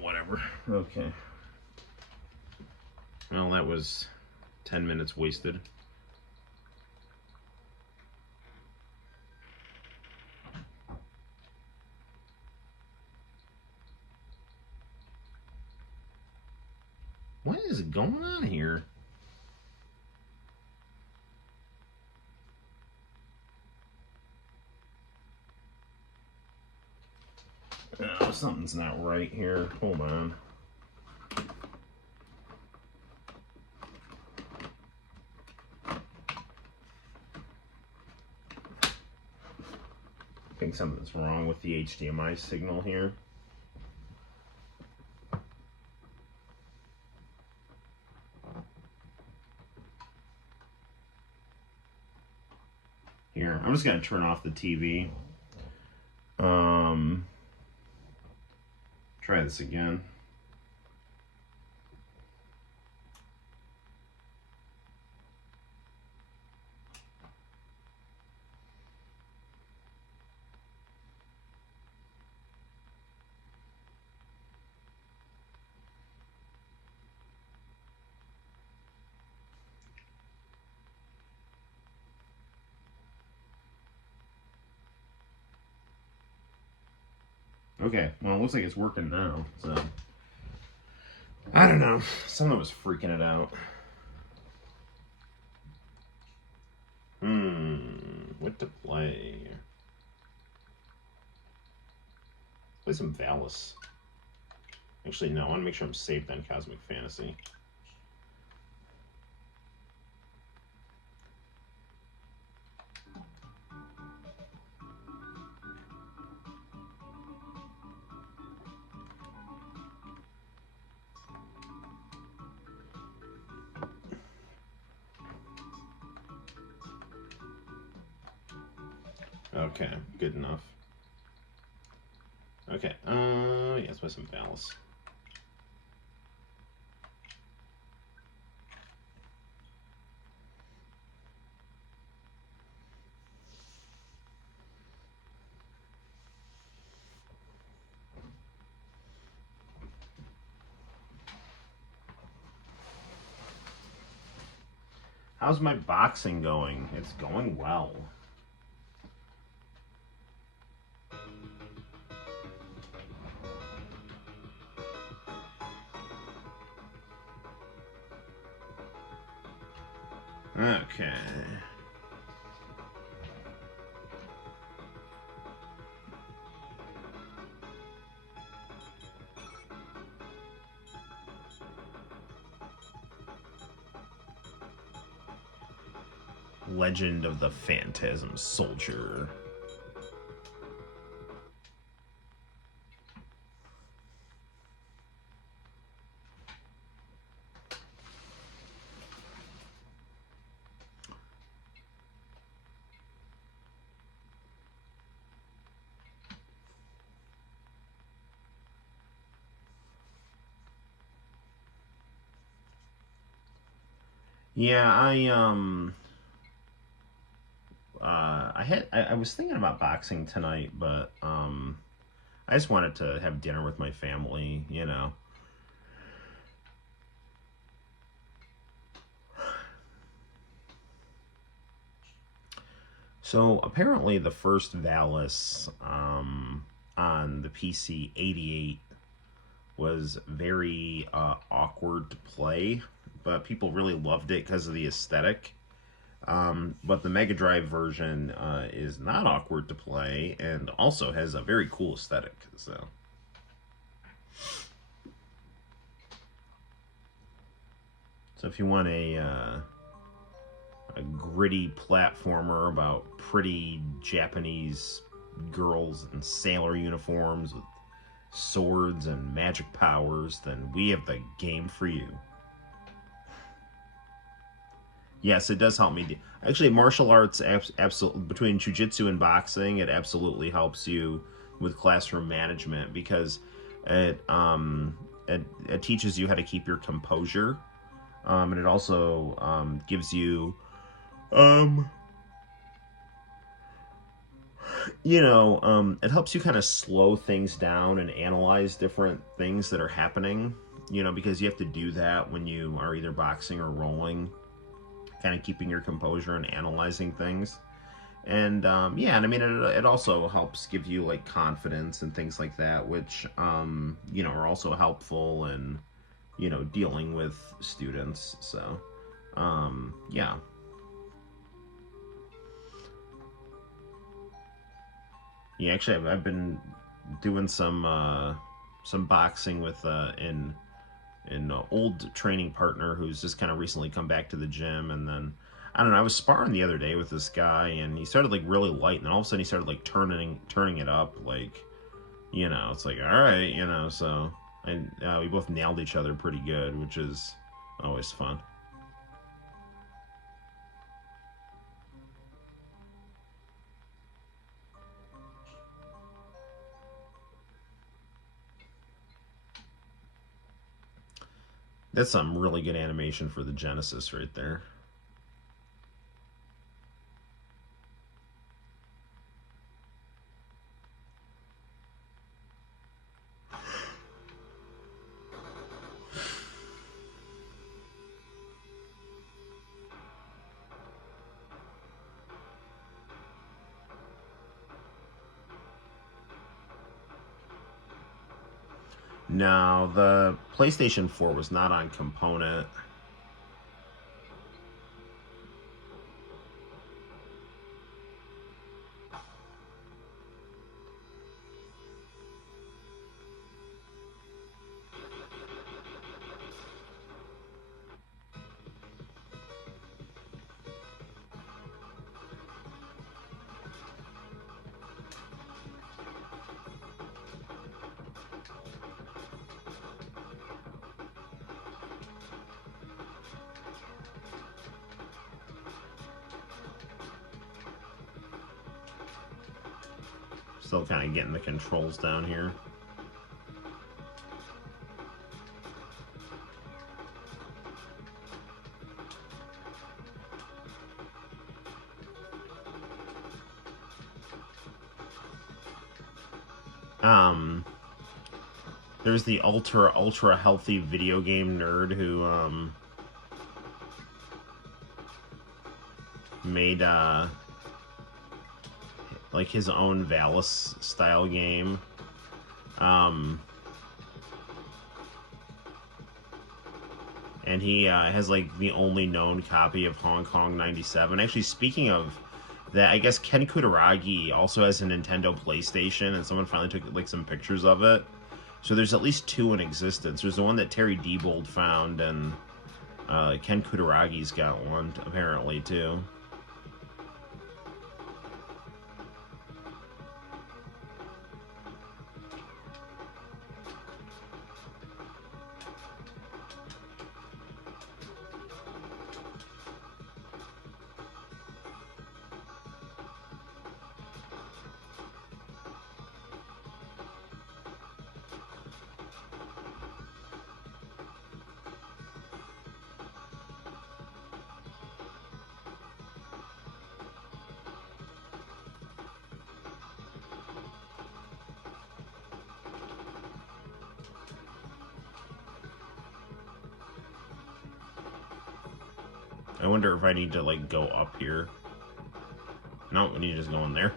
Whatever. Okay. Well, that was 10 minutes wasted. What is going on here? Oh, something's not right here. Hold on. I think something's wrong with the HDMI signal here. Here, I'm just gonna turn off the TV. Try this again. Okay, well, it looks like it's working now, so. I don't know. Something was freaking it out. What to play? Play some Valis. Actually, no, I want to make sure I'm saved on Cosmic Fantasy. Okay, good enough. Okay, yeah, let's play some Valis. How's my boxing going? It's going well. Okay. Legend of the Phantasm Soldier. Yeah, I was thinking about boxing tonight, but I just wanted to have dinner with my family, you know. So apparently the first Valis on the PC 88 was very awkward to play, but people really loved it because of the aesthetic. But the Mega Drive version is not awkward to play and also has a very cool aesthetic. So if you want a gritty platformer about pretty Japanese girls in sailor uniforms with swords and magic powers, then we have the game for you. Yes, it does help me. Actually, martial arts, absolutely, between jujitsu and boxing, it absolutely helps you with classroom management because it teaches you how to keep your composure, and it also gives you um, it helps you kind of slow things down and analyze different things that are happening. Because you have to do that when you are either boxing or rolling, kind of keeping your composure and analyzing things. And yeah, and I mean, it also helps give you like confidence and things like that, which are also helpful in dealing with students. So yeah. Yeah, actually, I've been doing some boxing with an old training partner who's just kind of recently come back to the gym, and then I don't know. I was sparring the other day with this guy, and he started like really light, and then all of a sudden he started like turning it up, like it's like all right, So and we both nailed each other pretty good, which is always fun. That's some really good animation for the Genesis right there. No, the PlayStation 4 was not on component. Still kind of getting the controls down here. Um, there's the ultra healthy video game nerd who made like his own Valis style game. Um, and he has like the only known copy of Hong Kong '97. Actually, speaking of that, I guess Ken Kutaragi also has a Nintendo PlayStation, and someone finally took like some pictures of it. So there's at least two in existence. There's the one that Terry Diebold found, and Ken Kutaragi's got one apparently too. I wonder if I need to like go up here. No, we need to just go in there.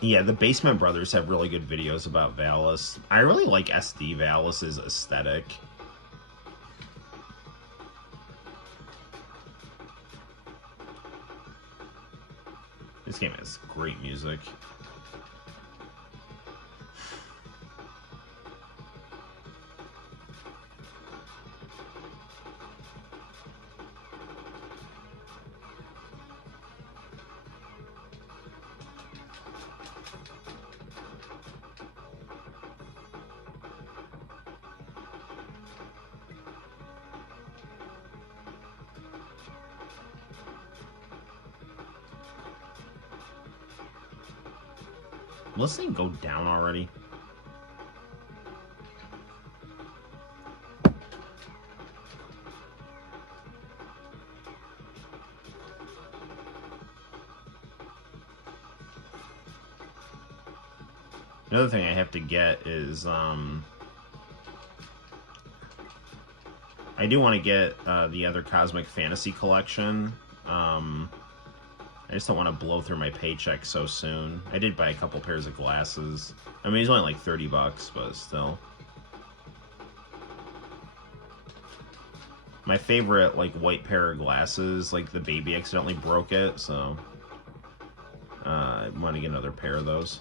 Yeah, the Basement Brothers have really good videos about Valis. I really like SD Valis's aesthetic. This game has great music. Will this thing go down already? Another thing I have to get is, I do want to get the other Cosmic Fantasy collection. I just don't want to blow through my paycheck so soon. I did buy a couple pairs of glasses. I mean, it's only like $30, but still. My favorite, like, white pair of glasses, like, the baby accidentally broke it, so I want to get another pair of those.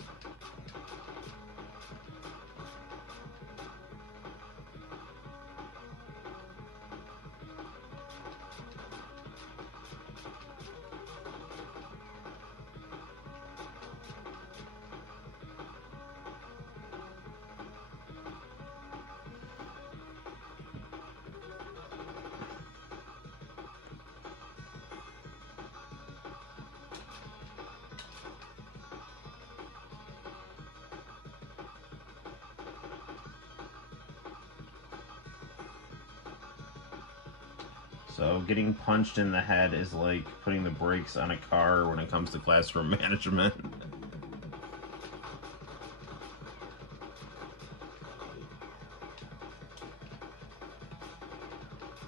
So getting punched in the head is like putting the brakes on a car when it comes to classroom management.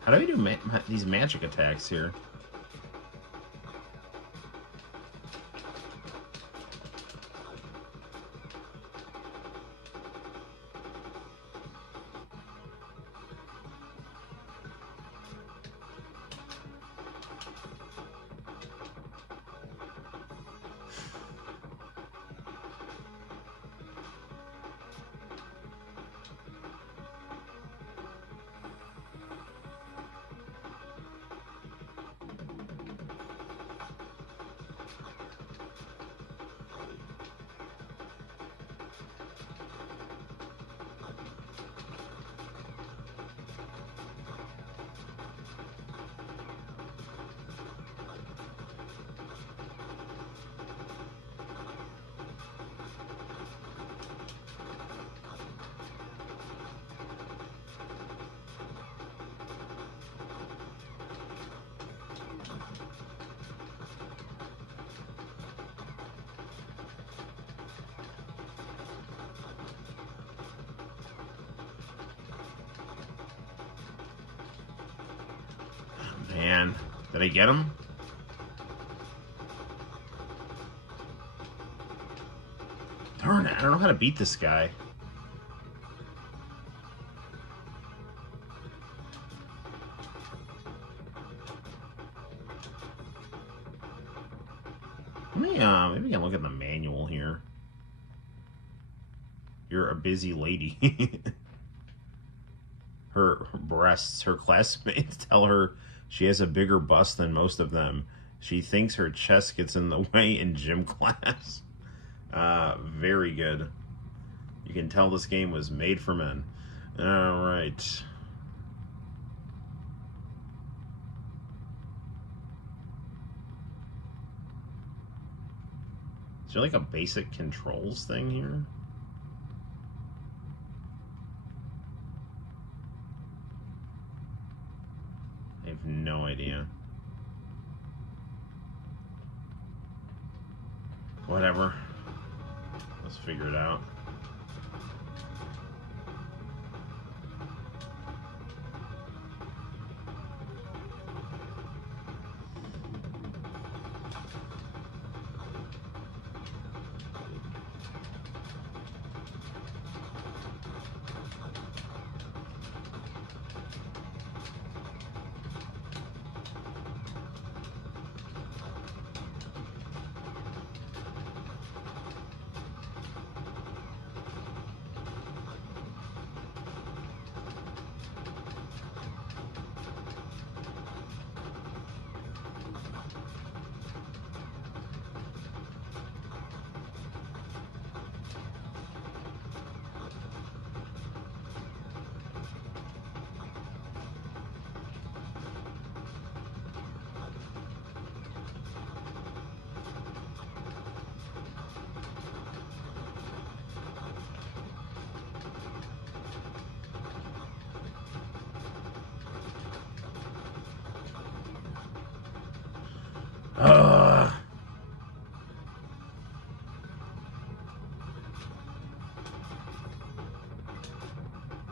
How do we do these magic attacks here? Man, did I get him? Darn it, I don't know how to beat this guy. Maybe I can look at the manual here. You're a busy lady. Her breasts, her classmates tell her she has a bigger bust than most of them. She thinks her chest gets in the way in gym class. Very good. You can tell this game was made for men. Alright. Is there like a basic controls thing here? I have no idea. Whatever. Let's figure it out.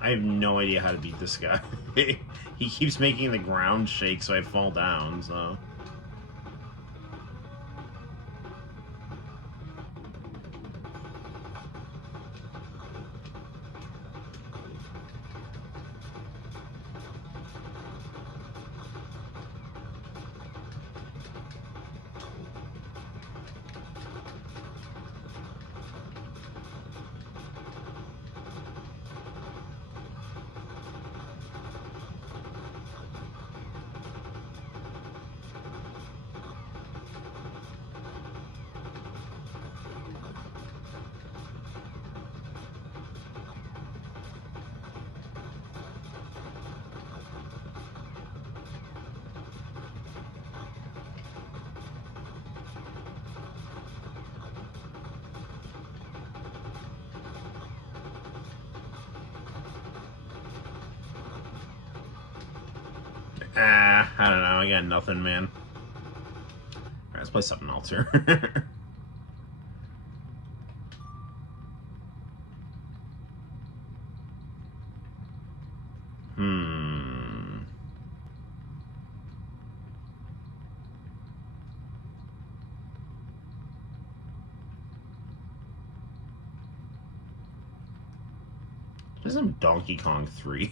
I have no idea how to beat this guy. He keeps making the ground shake so I fall down, so... I don't know. I got nothing, man. Alright, let's play something else here. There's some Donkey Kong 3.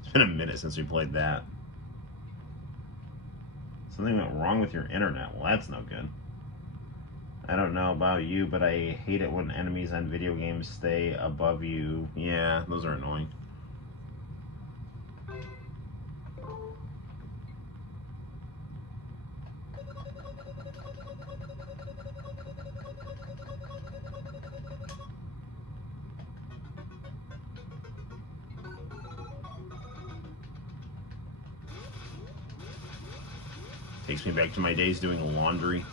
It's been a minute since we played that. Something went wrong with your internet. Well, that's no good. I don't know about you, but I hate it when enemies on video games stay above you. Yeah, those are annoying. Takes me back to my days doing laundry.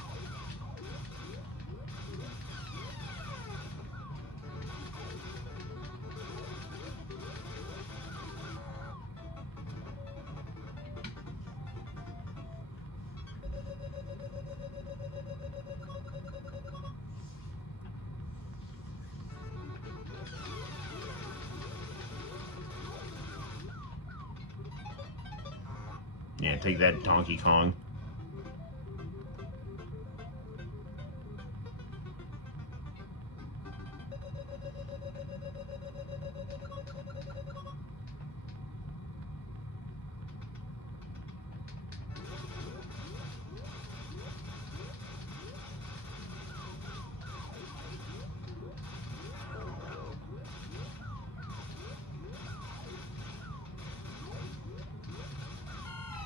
Yeah, take that, Donkey Kong.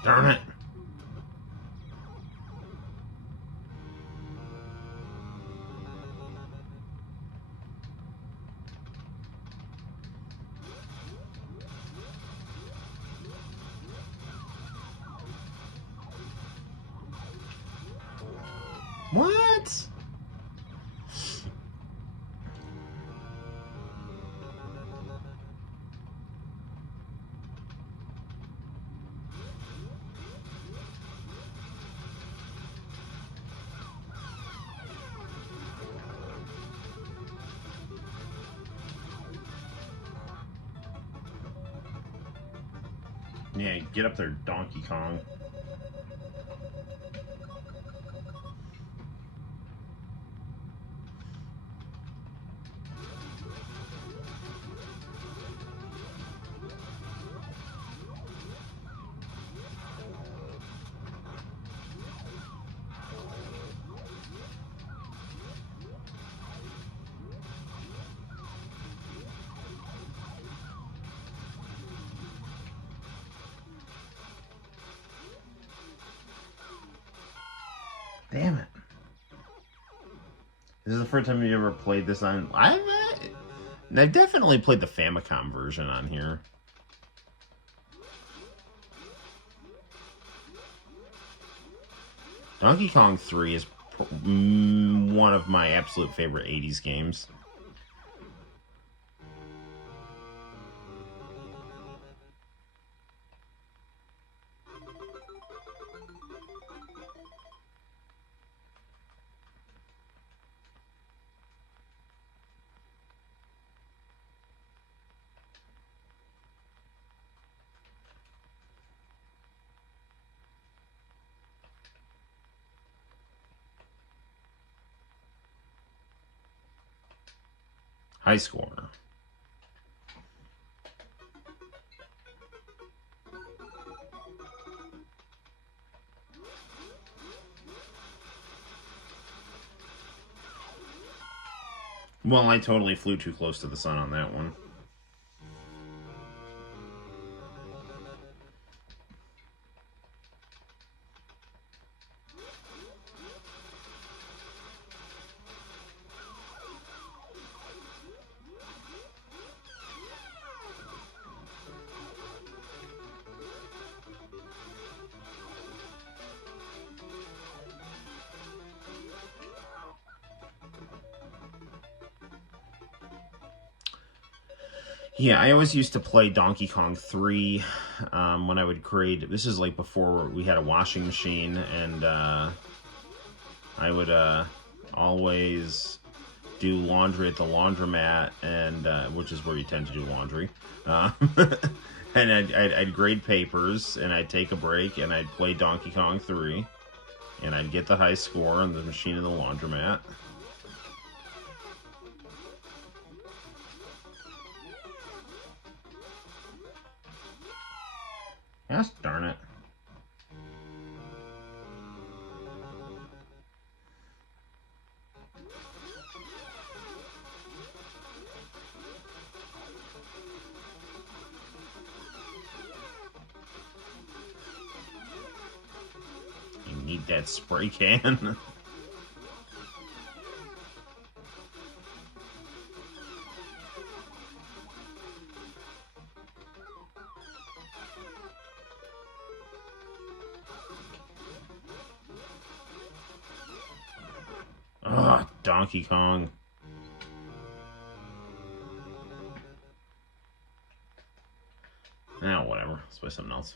Darn it. What? Yeah, get up there, Donkey Kong. Damn it. This is the first time you ever played this on... I've definitely played the Famicom version on here. Donkey Kong 3 is one of my absolute favorite 80s games. High score. Well, I totally flew too close to the sun on that one. Yeah, I always used to play Donkey Kong 3 when I would create. This is like before we had a washing machine, and I would always do laundry at the laundromat, and which is where you tend to do laundry. Uh, and I'd grade papers, and I'd take a break, and I'd play Donkey Kong 3, and I'd get the high score on the machine in the laundromat. Gosh darn it. You need that spray can. Ugh, Donkey Kong. Ah, whatever. Let's play something else.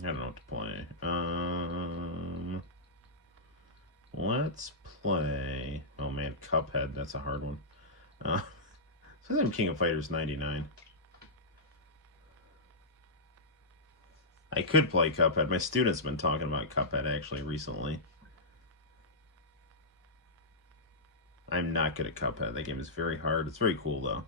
I don't know what to play. Let's play. Oh man, Cuphead. That's a hard one. Says I'm King of Fighters 99. I could play Cuphead. My students have been talking about Cuphead actually recently. I'm not good at Cuphead. That game is very hard. It's very cool though.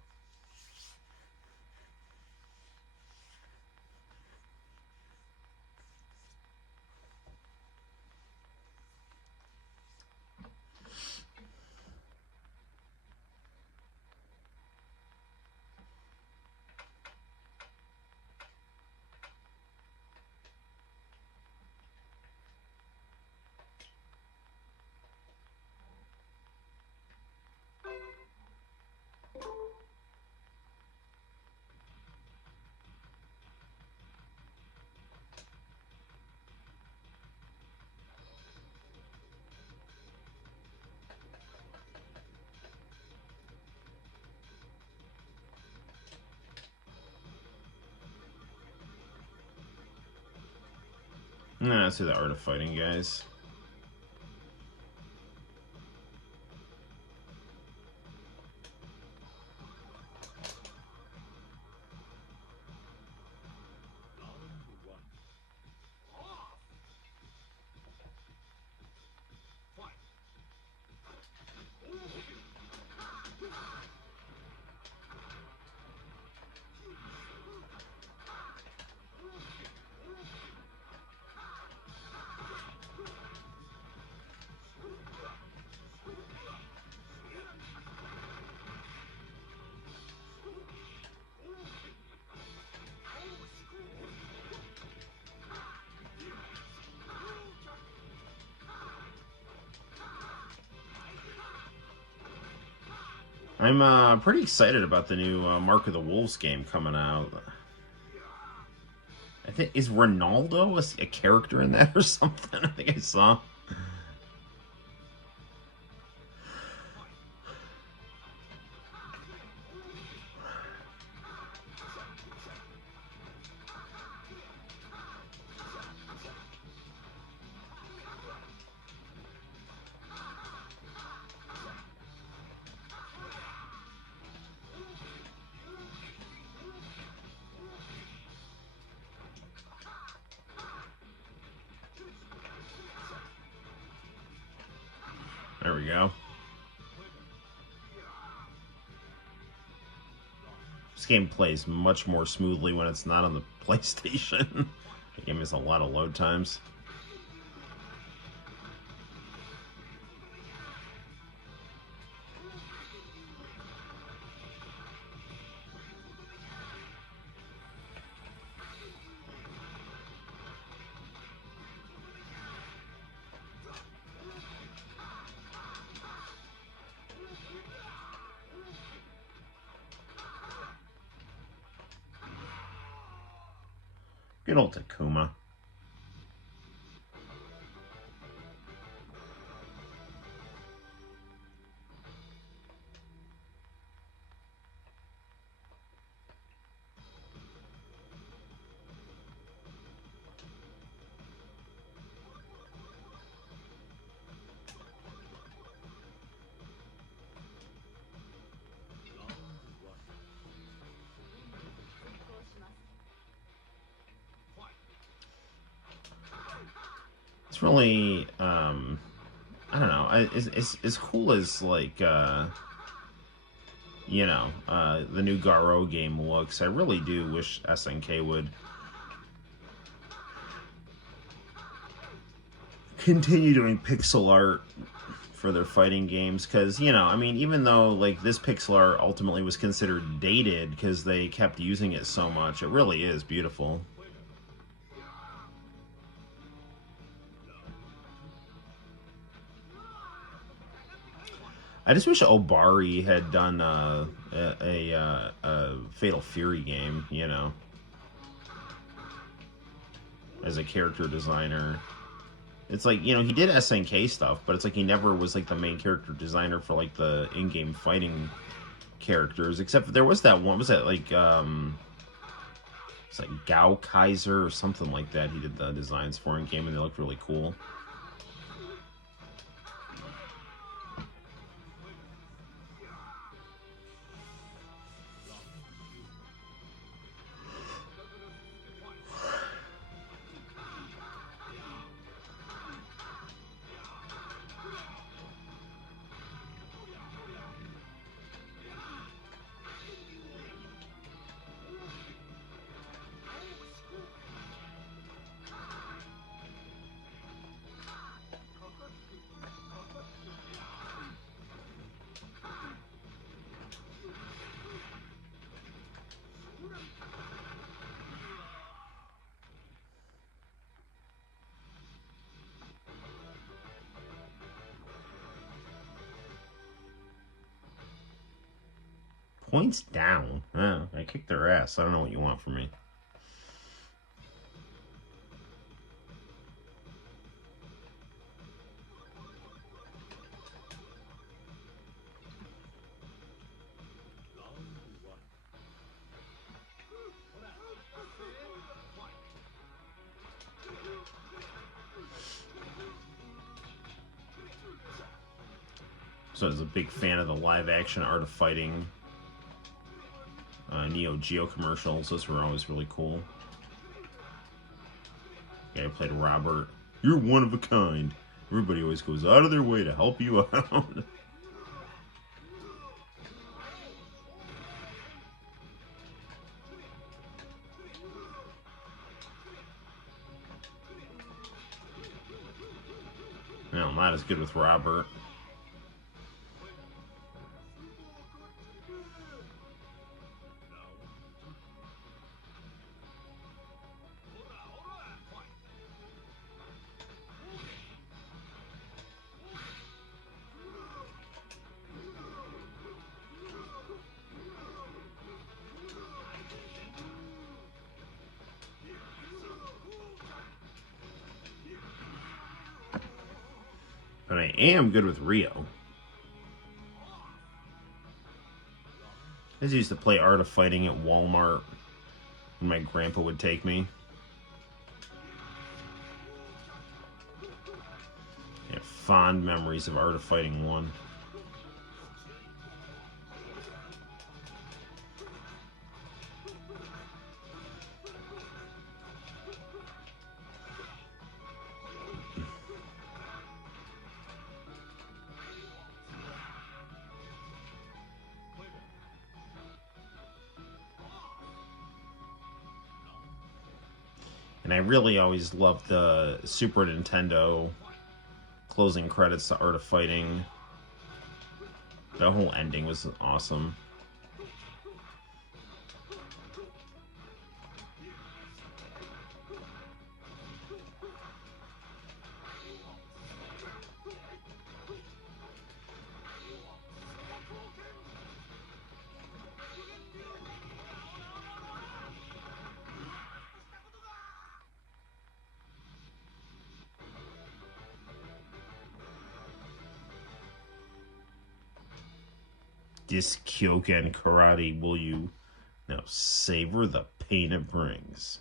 Nah, let's do the Art of Fighting, guys. I'm pretty excited about the new Mark of the Wolves game coming out. I think is Ronaldo a character in that or something? I think I saw. There we go. This game plays much more smoothly when it's not on the PlayStation. The game has a lot of load times. Good old Takuma. It's really, I don't know, it's as cool as, like, the new Garo game looks. I really do wish SNK would continue doing pixel art for their fighting games, because, I mean, even though, like, this pixel art ultimately was considered dated because they kept using it so much, it really is beautiful. I just wish Obari had done a Fatal Fury game, as a character designer. It's like, he did SNK stuff, but it's like he never was like the main character designer for like the in-game fighting characters, except there was that one, was that like, it's like Gao Kaiser or something like that. He did the designs for in game and they looked really cool. Points down. Oh, I kicked their ass. I don't know what you want from me. So I was a big fan of the live-action Art of Fighting Neo Geo commercials. Those were always really cool. Yeah, I played Robert. You're one of a kind. Everybody always goes out of their way to help you out. No, not as good with Robert. But I am good with Rio. I used to play Art of Fighting at Walmart when my grandpa would take me. I have fond memories of Art of Fighting 1. And I really always loved the Super Nintendo closing credits to Art of Fighting. The whole ending was awesome. This Kyogen karate, will you now savor the pain it brings?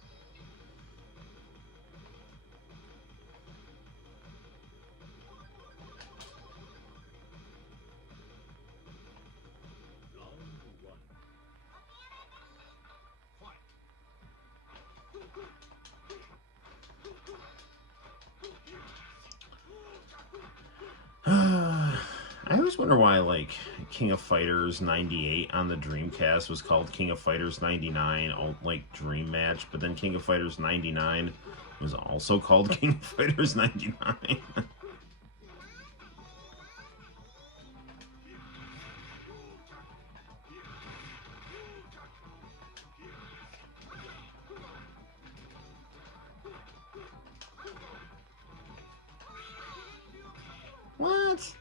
I always wonder why, like, King of Fighters 98 on the Dreamcast was called King of Fighters 99, like, Dream Match, but then King of Fighters 99 was also called King of Fighters 99. What?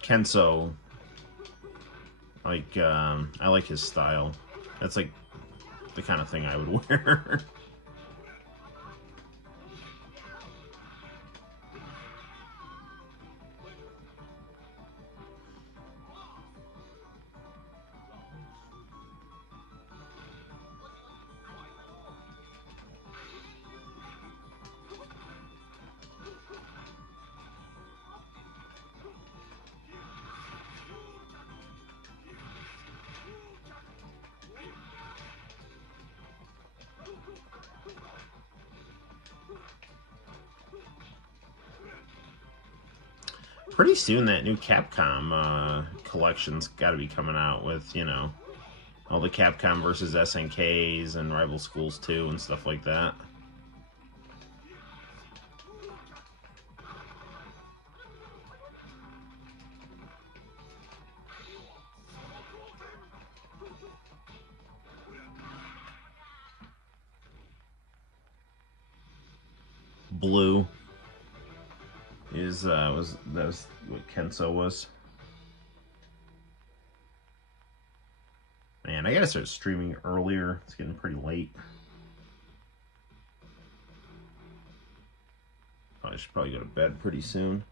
Kenso, like, I like his style. That's like the kind of thing I would wear. Pretty soon that new Capcom collection's got to be coming out with, you know, all the Capcom versus SNKs and Rival Schools 2 and stuff like that. Blue is that was what Kenso was. Man, I gotta start streaming earlier. It's getting pretty late. I should probably go to bed pretty soon.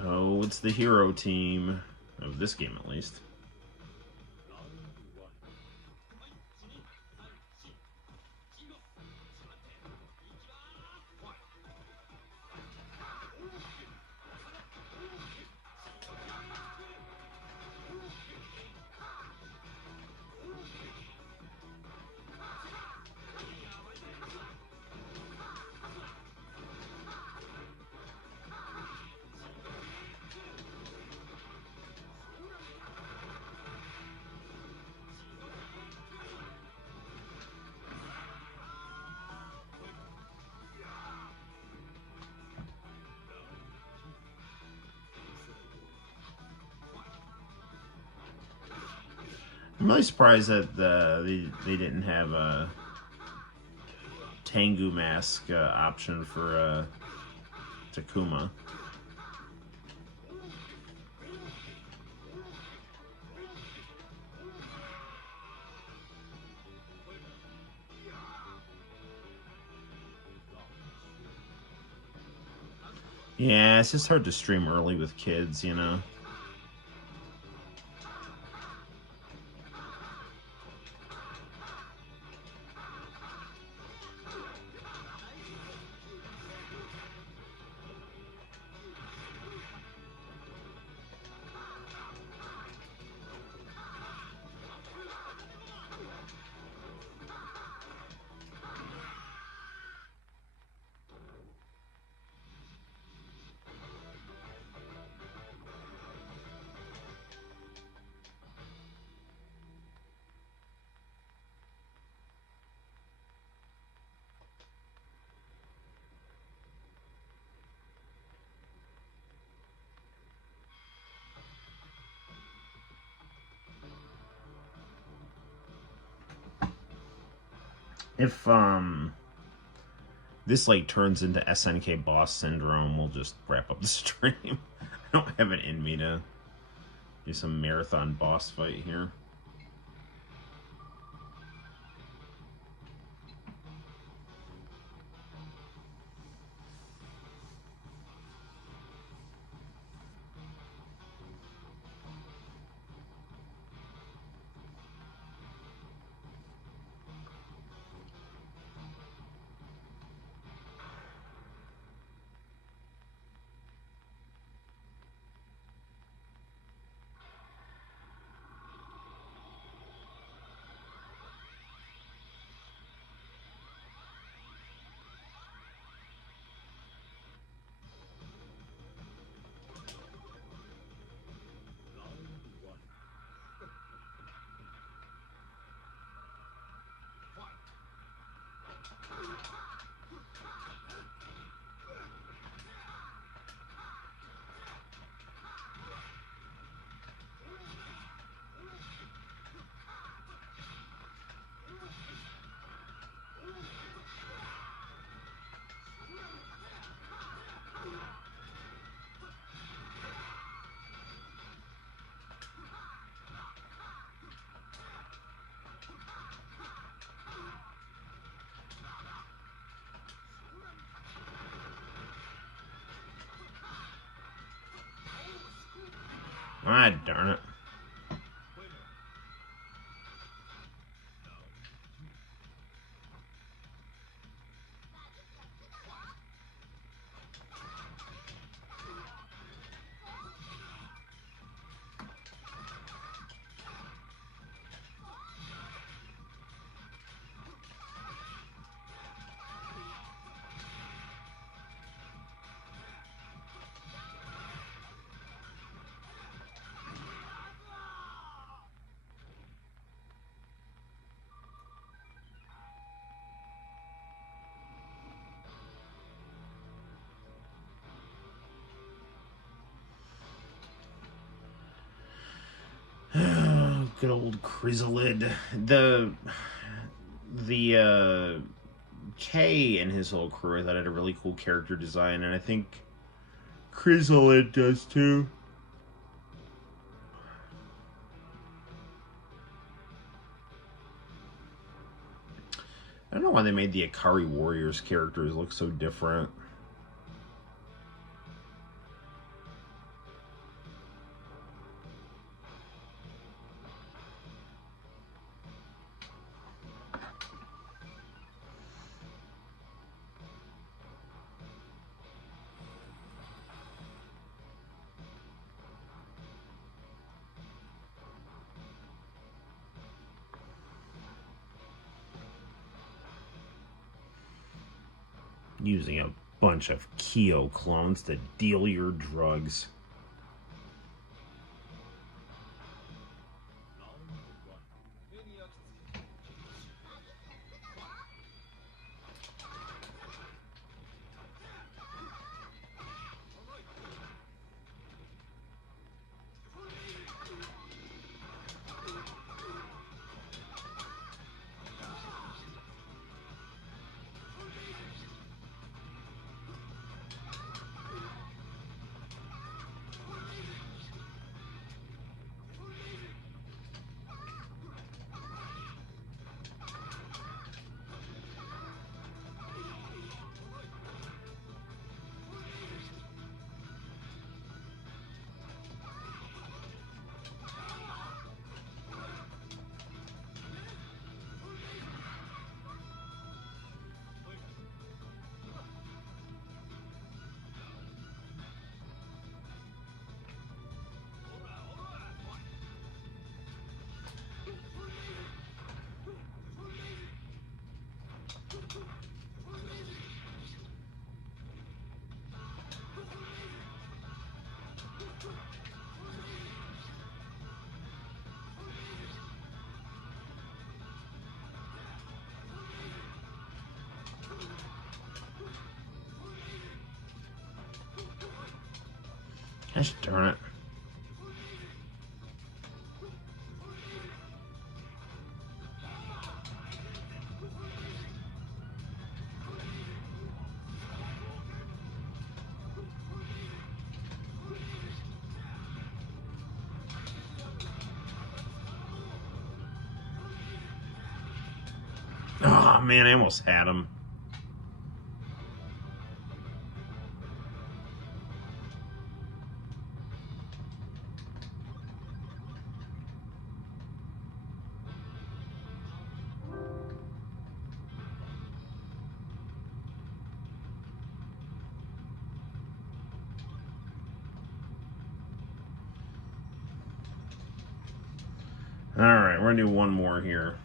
Oh, it's the hero team of this game, at least. I'm really surprised that they didn't have a Tengu mask option for Takuma. Yeah, it's just hard to stream early with kids, you know. If this like turns into SNK boss syndrome, we'll just wrap up the stream. I don't have it in me to do some marathon boss fight here. Ah, darn it. Good old Chrysalid. The Kay and his whole crew, I thought, had a really cool character design, and I think Chrysalid does too. I don't know why they made the Akari Warriors characters look so different. Using a bunch of Kyo clones to deal your drugs. Gosh darn it. Oh man, I almost had him. Alright, we're gonna do one more here.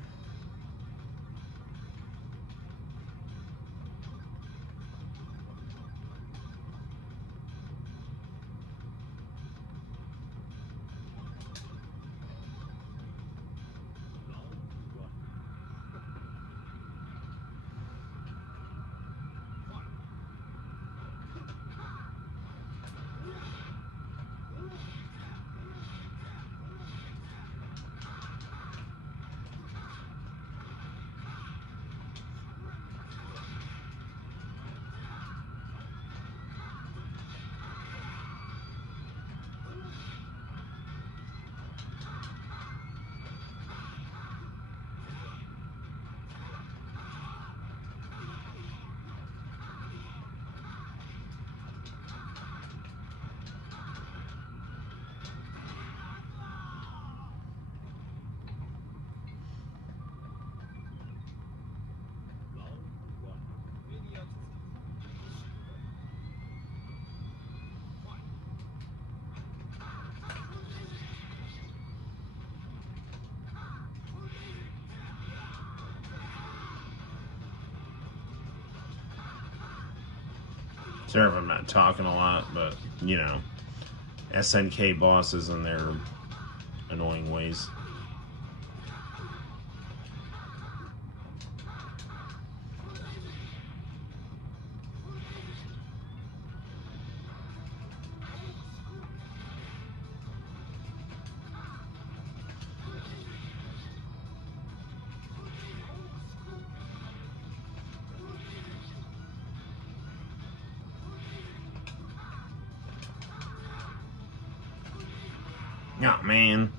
Sorry if I'm not talking a lot, but, you know, SNK bosses and their annoying ways. Oh, man.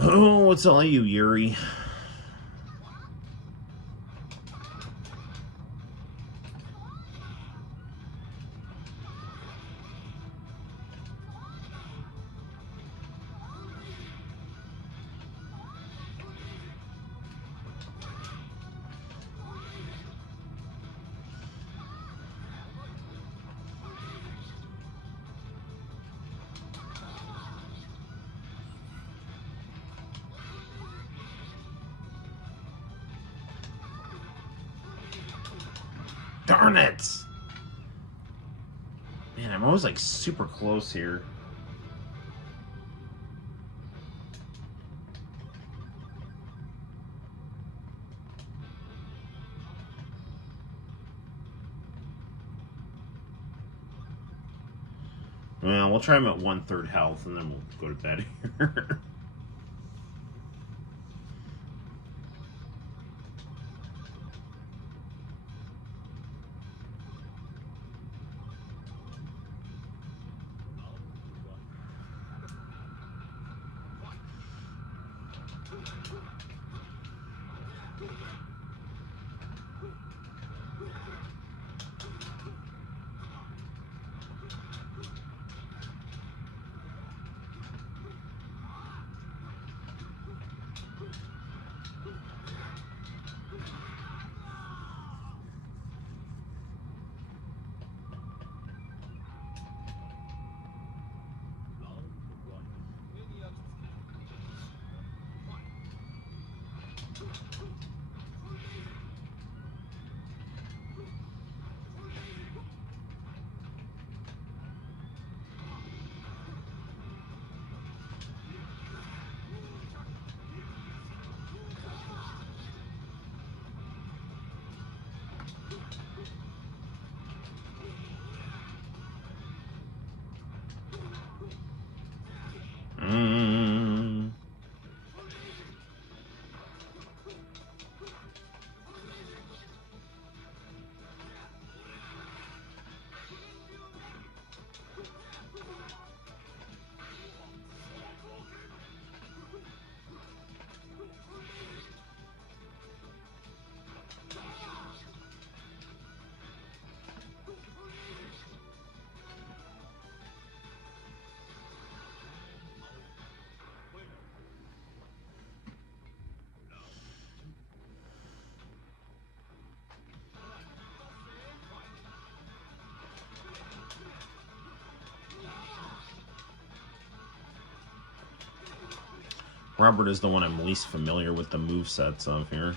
Oh, what's all you, Yuri? Darn it! Man, I'm always like super close here. Well, we'll try him at 1/3 health and then we'll go to bed here. Robert is the one I'm least familiar with the movesets of here.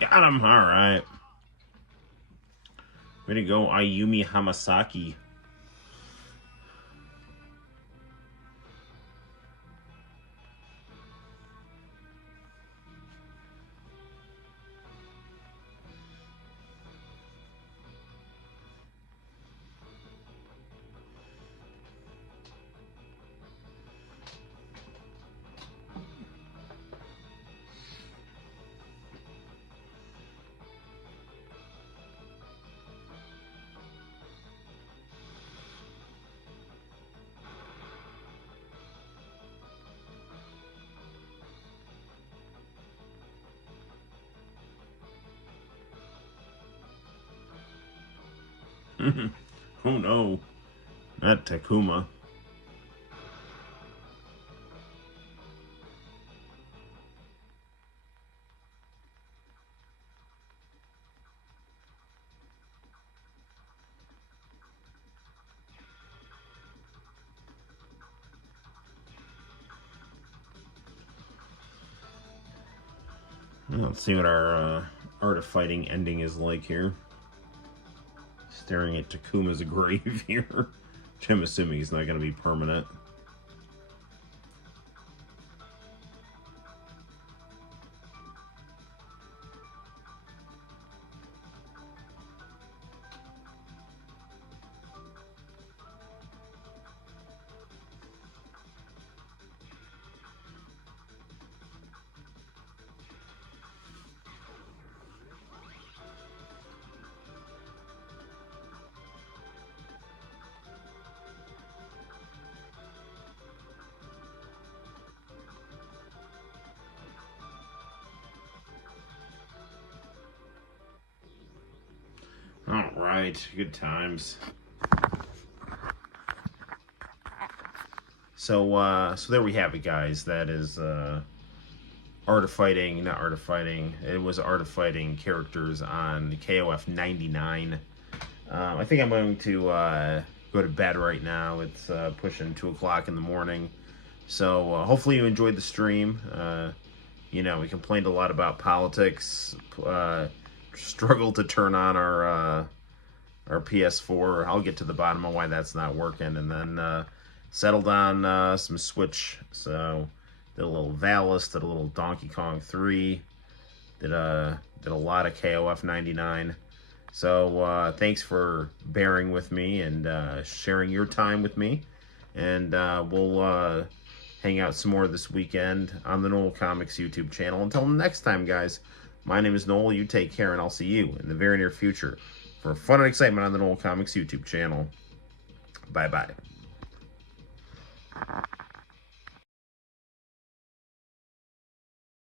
Got him. All right. Way to go, Ayumi Hamasaki. Oh no, not Takuma. Let's see what our Art of Fighting ending is like here. Staring at Takuma's grave here, which I'm assuming is not going to be permanent. All right, good times. So there we have it, guys. That is Art of Fighting, not Art of Fighting. It was Art of Fighting characters on KOF 99. I think I'm going to go to bed right now. It's pushing 2 o'clock in the morning. So hopefully you enjoyed the stream. You know, we complained a lot about politics. Struggled to turn on our PS4. I'll get to the bottom of why that's not working, and then settled on some Switch. So did a little Valis, did a little Donkey Kong 3, did a lot of KOF 99. So thanks for bearing with me and sharing your time with me, and we'll hang out some more this weekend on the Noel ComiX YouTube channel. Until next time, guys, my name is Noel. You take care, and I'll see you in the very near future for fun and excitement on the Noel ComiX YouTube channel. Bye-bye.